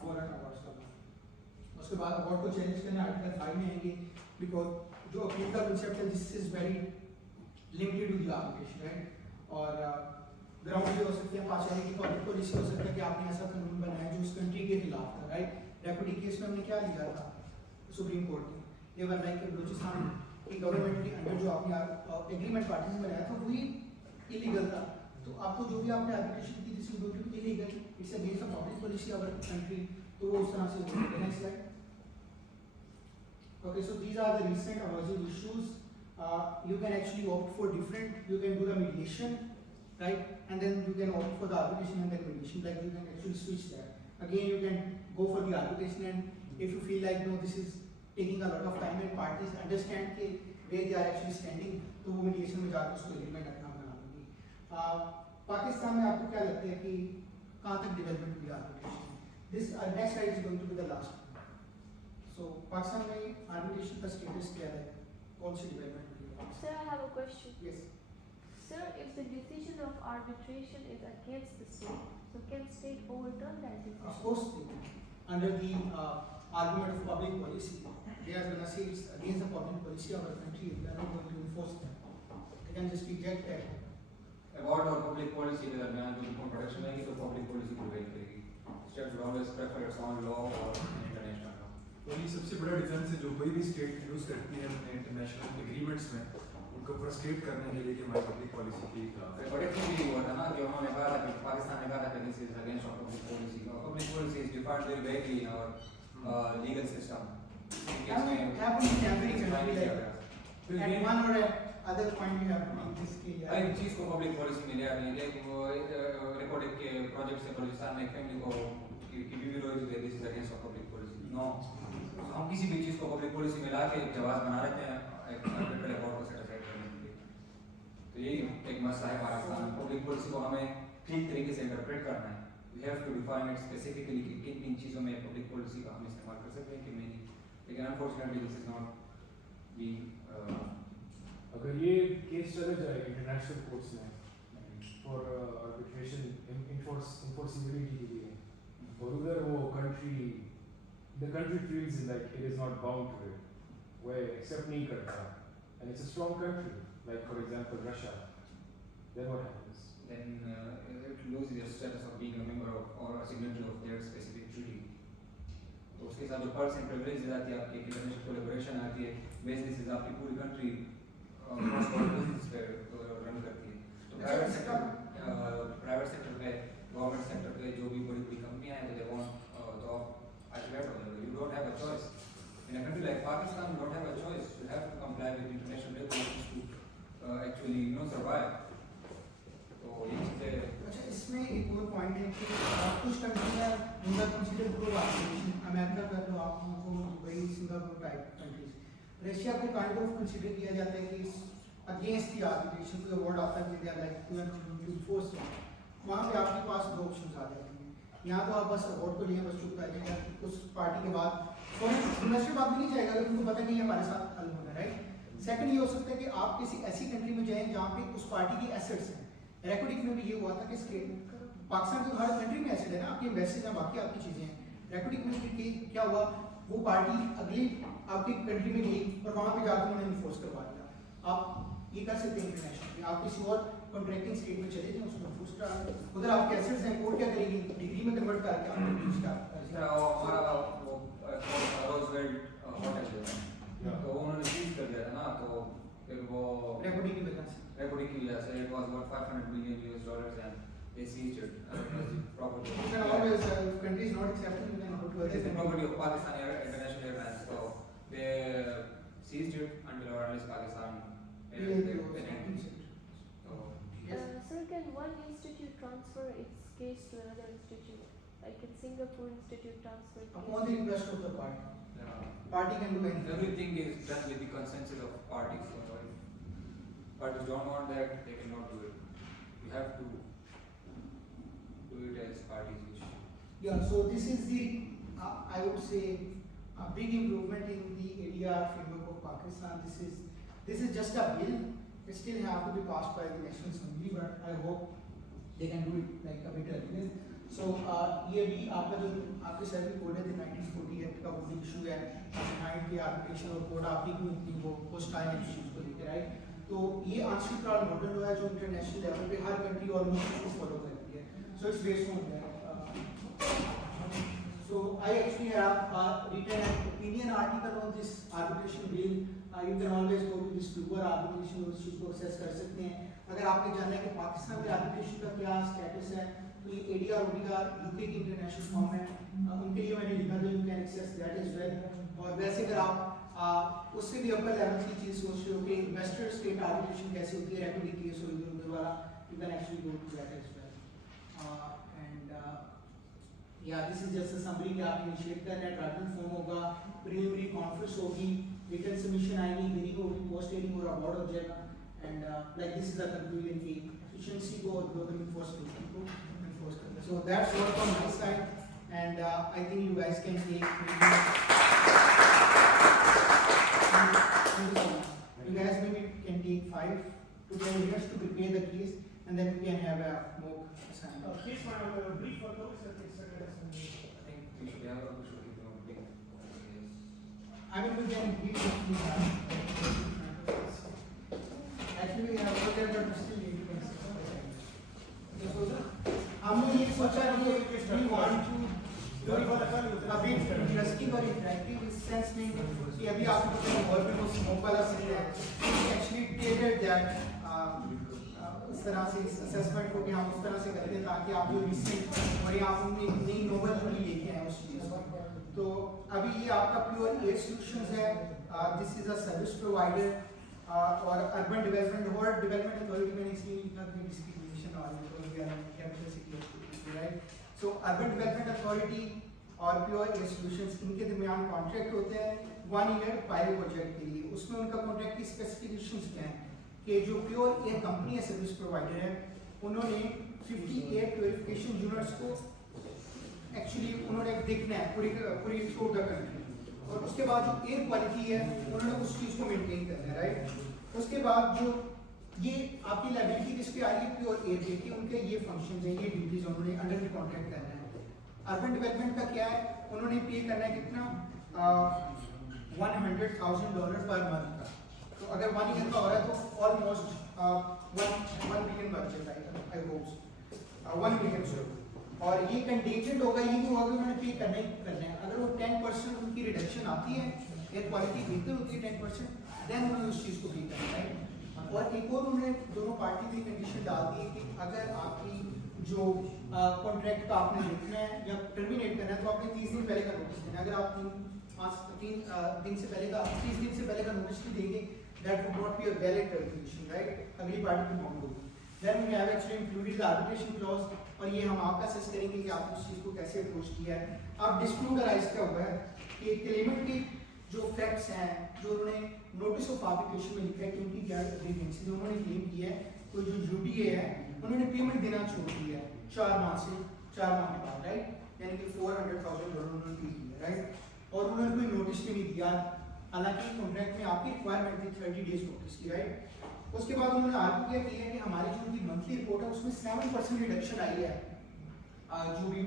फॉरेन अवार्ड्स का। उसके बाद अवार्ड को चैलेंज करने आर्टिकल 5 में आएंगे, बिकॉज जो अपील का कंसेप्ट है this is very limited to the application, right. और ग्राउंड ये हो सकते हैं, पाकिस्तान की पब्लिक पॉलिसी हो सकता है कि आपने ऐसा कानून बनाया जो उस कंट्री के खिलाफ था, राइट। रेपुटी केस में हमने क्या लिया था सुप्रीम कोर्ट ने, ये वर लाइक बलूचिस्तान की गवर्नमेंट के अंडर जो आपने एग्रीमेंट पार्टीज में बनाया था वही इलीगल था, तो आपको जो भी आपने एप्लीकेशन की this is going to be illegal, it's against the public policy of our country, तो वो उस तरह से होगा। Next slide. Okay, so these are the recent emerging issues. You can actually opt for different, you can do the mediation, right? And then you can opt for the arbitration and then mediation, like you can actually switch that. Again, you can go for the arbitration, and if you feel like, no, this is taking a lot of time and parties understand ke where they are actually standing, तो वो mediation में जाकर उसको agreement अपना बना देंगे। पाकिस्तान में आपको क्या लगता है कि कहाँ तक development हुई arbitration? This next slide is going to be the last one. So Pakistan में arbitration का status क्या है? कौन सी development हुई है? Sir, I have a question. Yes. Sir, if the decision of arbitration is against the state, so can state overturn that decision? Of course, they can. Under the argument of public policy, they are going to say it's against the public policy of our country. They are not going to enforce that. They can just reject that. Award और public policy के दरमियान जो contradiction आएगी तो public policy prevail करेगी। State would always prefer it's on law और international law. तो ये सबसे बड़ा डिफरेंस है जो कोई भी स्टेट यूज करती है अपने इंटरनेशनल एग्रीमेंट्स में, उनको फ्रस्ट्रेट करने के लिए कि हमारी पब्लिक पॉलिसी के खिलाफ है। बट इसमें भी हुआ था ना कि उन्होंने कहा था कि पाकिस्तान ने कहा था कि this is against public policy, और public policy is defined very vaguely in our legal system. At one or at other point you have to make this clear. हर एक चीज को पब्लिक पॉलिसी में ले आते हैं, लेकिन वो रिकॉर्ड के प्रोजेक्ट से बलूचिस्तान में फैमिली को की बीवी रोज दे this is against public policy. No, हम किसी भी चीज को पब्लिक पॉलिसी में ला के जवाब बना लेते हैं एक आर्बिट्ररी अवार्ड को सेटिस्फाइड करने के लिए। तो यही एक मसला है पाकिस्तान में, पब्लिक पॉलिसी को हमें ठीक तरीके से इंटरप्रेट करना है। We have to define it specifically कि किन किन चीज़ों में पब्लिक पॉलिसी का हम इस्तेमाल कर सकते हैं कि नहीं, लेकिन unfortunately this is not being. अगर ये केस चले जाए इंटरनेशनल कोर्ट्स में फॉर आर्बिट्रेशन इन्फोर्सिबिलिटी के लिए, और उधर वो country the country feels like it is not bound to it, where accept नहीं करता, and it's a strong country, like for example Russia, then what happens? Then it loses its status of being a member of or a signatory of their specific treaty. तो उसके साथ जो purse and privileges आती है, आपकी international collaboration आती है, basis आपकी पूरी कंट्री क्रॉस बॉर्डर बिजनेस पे रन करती है। तो प्राइवेट सेक्टर पे, गवर्नमेंट सेक्टर पे जो भी बड़ी बड़ी कंपनियां हैं, दे वांट तो you don't have a choice. In a country like Pakistan, you don't have a choice. You have to comply with international regulations to actually survive. तो ये चीज़ें। अच्छा, इसमें एक और पॉइंट है कि कुछ कंट्रियाँ उनका कंसीडर करो आर्बिट्रेशन, अमेरिका कर लो, आप को Dubai, Singapore type countries. Russia को काइंड ऑफ कंसीडर किया जाता है कि अगेंस्ट द आर्बिट्रेशन, कोई अवार्ड आता है कि they are like to enforce. वहाँ पे आपके पास दो ऑप्शंस आ जाते हैं। यहाँ तो आप बस अवार्ड को लिए बस चुप कर जाएगा, उस पार्टी के बाद दूसरे बात भी नहीं जाएगा अगर उनको पता नहीं हमारे साथ हल होना है, राइट। सेकंड ये हो सकता है कि आप किसी ऐसी कंट्री में जाएं जहाँ पे उस पार्टी की एसेट्स हैं। रेकोडिक में भी ये हुआ था कि स्टेट पाकिस्तान के हर कंट्री में एसेट है ना, आपके इन्वेस्टेज हैं, बाकी आपकी चीज़ें हैं। रेकोडिक में भी क्या हुआ, वो पार्टी अगली आपकी कंट्री में गई और वहाँ पे जाकर उन्होंने इन्फोर्स करवा दिया। आप ये कर सकते हैं इंटरनेशनल, आप किसी और कॉन्ट्रैक्टिंग स्टेट में चले जाएं, उसको इन्फोर्स करा, उधर आपके एसेट्स हैं, कोर्ट क्या करेगी, डिग्री में कन्वर्ट करके आप यूज कर हमारा वो रोजवेल्ट होटल है, तो उन्होंने चीज कर दिया था ना, तो फिर वो recording की वजह से it was worth $500 million and they seized it as the property. You can always, if country is not accepting, you can go to It is the other property of Pakistan International Airlines, so they seized it until or unless Pakistan ended their penalty. So Yes. Sir, can one institute transfer its case to another institute? Like in Singapore Institute transfer case? Upon the request of the party. yeah, Party can do anything. everything is done with the consensus of parties. So if parties don't want that, they cannot do it. You have to do it as parties wish. Yeah, so this is the, I would say, a big improvement in the ADR framework of Pakistan. This is just a bill. It still have to be passed by the National Assembly, but I hope they can do it like a bit earlier. So ये भी आपका जो आपके sir की code है 1940 act का वो भी इशू है डिफाइंड की एप्लीकेशन और कोड आप ही की वो पोस्ट टाइम इश्यूज को लेकर राइट तो ये अनस्वीकार मॉडल है जो इंटरनेशनल लेवल पे हर कंट्री ऑलमोस्ट इसको फॉलो करती है so it's based on that so I actually have written an opinion article on this arbitration bill you can always go to this Kluwer arbitration उस चीज को access कर सकते हैं अगर आपने जानना है कि पाकिस्तान में arbitration का क्या स्टेटस है तो ये ADR ODR यूके की इंटरनेशनल फॉर्म है उनके लिए मैंने लिखा था you can access that is well और वैसे अगर आप उससे भी अपर लेवल की चीज सोच रहे हो कि इन्वेस्टर स्टेट आर्बिट्रेशन कैसे होती है रेगुलेटरी केस और इधर उधर वाला you can actually go to that as well and या this is just a summary कि आप इनिशिएट कर रहे हैं ट्राइबल फॉर्म होगा प्रीलिमिनरी कॉन्फ्रेंस होगी रिटन सबमिशन आएगी हियरिंग होगी पोस्ट हियरिंग और अवार्ड हो जाएगा and like this is the conclusion की एफिशिएंसी को और ग्लोबल इन्फोर्समेंट को enforce करना है. So that's all from my side and I think you guys can take you guys maybe can take 5 to 10 minutes to prepare the case and then we can have a mock assignment. Case file brief for those that is I think we should have we should give them a big yes. I mean we can give actually we have put that but still need to हमने ये सोचा कि we want to अभी interesting और interactive इस sense में कि अभी आपको पता है हॉल में वो स्मोक वाला सीन है एक्चुअली टेलर्ड दैट इस तरह से इस असेसमेंट को कि हम उस तरह से करते हैं ताकि आप जो रिसेंट और ये आप उनमें नई नोबल नहीं लेके आए उस चीज़ को तो अभी ये आपका प्योर एयर सॉल्यूशंस है this is a service provider और अर्बन डेवलपमेंट और डेवलपमेंट अथॉरिटी मैंने इसलिए लिखा कि डिस्क्रिमिनेशन और capital city right so urban development authority और प्योर एयर सॉल्यूशंस इनके दरमियान कॉन्ट्रैक्ट होते हैं 1 ईयर पायलट प्रोजेक्ट के लिए उसमें उनका कॉन्ट्रैक्ट की स्पेसिफिकेशंस क्या हैं कि जो प्योर एयर कंपनी है सर्विस प्रोवाइडर है उन्होंने 58 प्योरिफिकेशन यूनिट्स को एक्चुअली उन्होंने देखना है पूरी थ्रू द कंट्री और उसके बाद जो एयर क्वालिटी है उन्होंने उस चीज़ को मेंटेन करना है राइट उसके बाद जो ये आपकी लायबिलिटी किस पे आ रही है प्योर एयर पे कि उनके ये फंक्शंस हैं ये ड्यूटीज उन्होंने अंडर द कॉन्ट्रैक्ट करना है अर्बन डेवलपमेंट का क्या है उन्होंने पे करना है कितना $100,000 पर मंथ का तो अगर 1 ईयर का हो रहा है तो ऑलमोस्ट 1 बिलियन बन जाएगा आई होप 1 बिलियन सो और ये कंटेंजेंट होगा ये नहीं होगा कि उन्होंने पे करना है अगर वो 10% उनकी रिडक्शन आती है एयर क्वालिटी बेहतर होती है 10% देन उन्होंने उस चीज़ को पे करना है और एक और उन्होंने दोनों पार्टी की कंडीशन डाल दी है कि अगर आपकी जो कॉन्ट्रैक्ट का आपने लिखना है या टर्मिनेट करना है तो आपने 30 दिन पहले का नोटिस देना है अगर आप 3 दिन से पहले का 30 दिन से पहले का नोटिस भी देंगे that would not be a valid termination right अगली पार्टी की मांग होगी then we have actually included the arbitration clause और ये हम आपका असेस करेंगे कि आपने उस चीज़ को कैसे अप्रोच किया है अब डिस्प्यूट अराइज क्या हुआ है कि क्लेमेंट के जो फैक्ट्स हैं जो उन्होंने नोटिस ऑफ एप्लीकेशन में लिखा है कि उनकी क्या ग्रीवेंसी उन्होंने क्लेम किया है तो जो यूडीए है उन्होंने पेमेंट देना छोड़ दिया है 4 माह के बाद राइट यानी कि $400,000 उन्होंने पे किया राइट और उन्होंने कोई नोटिस भी नहीं दिया हालांकि कॉन्ट्रैक्ट में आपकी रिक्वायरमेंट थी 30 डेज नोटिस की राइट उसके बाद उन्होंने आर्ग्यू किया कि हमारी जो उनकी मंथली रिपोर्ट है उसमें 7% रिडक्शन आई है जो भी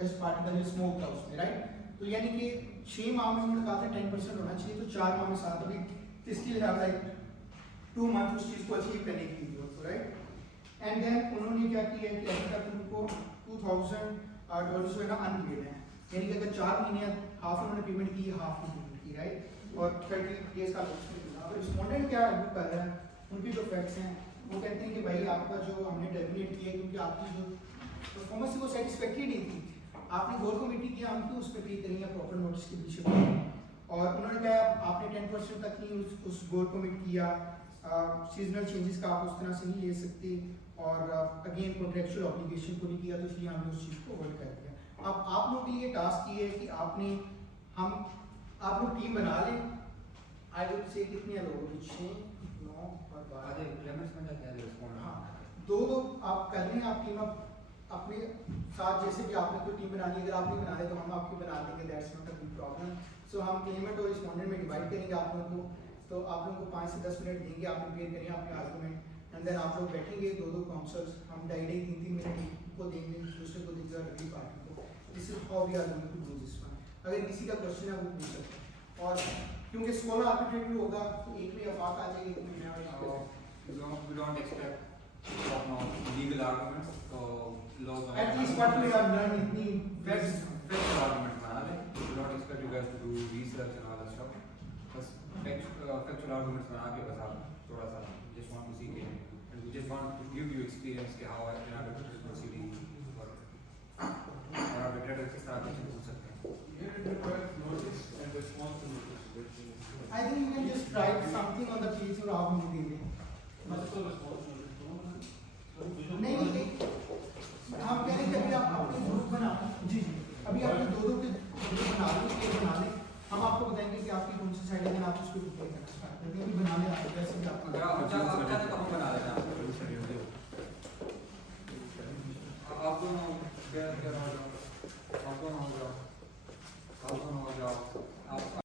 डस्ट पार्टिकल स्मोक था उसमें राइट तो यानी कि 6 माह में उन्होंने कहा था 10% होना चाहिए तो 4 माह में 7 अभी स्टिल हैव लाइक 2 मंथ उस चीज़ को अचीव करने के लिए राइट एंड देन उन्होंने क्या किया कि अभी तक उनको $2,000 जो है ना अनपेड है यानी कि अगर 4 महीने हाफ उन्होंने पेमेंट की हाफ नहीं पेमेंट की राइट और 30 डेज का अगर रिस्पॉन्डेंट क्या आर्ग्यू कर रहा है उनकी जो फैक्ट्स हैं वो कहते हैं कि भाई आपका जो हमने टर्मिनेट किया है क्योंकि आपकी जो परफॉर्मेंस थी वो सेटिस्फैक्ट्री नहीं थी, आपने गोल कमेटी किया, हम क्यों उस पर पे करेंगे प्रॉपर नोटिस के पीछे पड़े। और उन्होंने कहा आपने 10% तक ही उस गोल को मीट किया, सीजनल चेंजेस का आप उस तरह से नहीं ले सकते, और अगेन कॉन्ट्रेक्चुअल ऑब्लिगेशन को नहीं किया, तो इसलिए हमने उस चीज़ को अवॉइड कर दिया। अब आप लोगों के लिए टास्क ये है कि आप लोग टीम बना लें। आई वुड से कितने लोगों की 6, 9 और 12, हाँ 2 आप कर लें, आप टीम अपने साथ, जैसे कि आपने कोई टीम बनानी है, अगर आप नहीं बना रहे तो हम आपकी बना देंगे, that's not a big problem. So हम क्लेमेंट और रिस्पोंडेंट में डिवाइड करेंगे आप लोगों को, तो आप लोगों को 5 से 10 मिनट देंगे, आप प्रिपेयर करें अपने आर्गूमेंट, एंड देन आप लोग बैठेंगे 2 काउंसलर्स, हम 2.5 3 मिनट को देंगे, दूसरे को देंगे और अगली पार्टी को। This is how we are going to do this one. अगर किसी का क्वेश्चन है वो पूछ सकते हैं, और क्योंकि 16 आर्बिट्रेट भी होगा तो एक में आफाक आ जाएगी, एक में मैं We don't expect legal arguments, so laws. At least what we have learned इतनी Factual arguments बना लें. We don't expect you guys to do research and all that stuff. बस factual arguments बना के बस आप थोड़ा सा just want to see के, and we just want to give you experience के how an arbitration proceeding work. और arbitrator किस तरह से पूछ सकते हैं. It requires notice and response to notice. I think you can just write something on the page और आप मुझे दे दें। Also response notice. नहीं हम कह रहे हैं कि अभी आप अपने ग्रुप बना, जी अभी आपने 2 के ग्रुप बना लें, एक बना लें, हम आपको बताएंगे कि आपकी कौन सी साइड है, आप उसको प्रिपेयर करना स्टार्ट कर दें, अभी बनाने आप जैसे भी आप अगर आप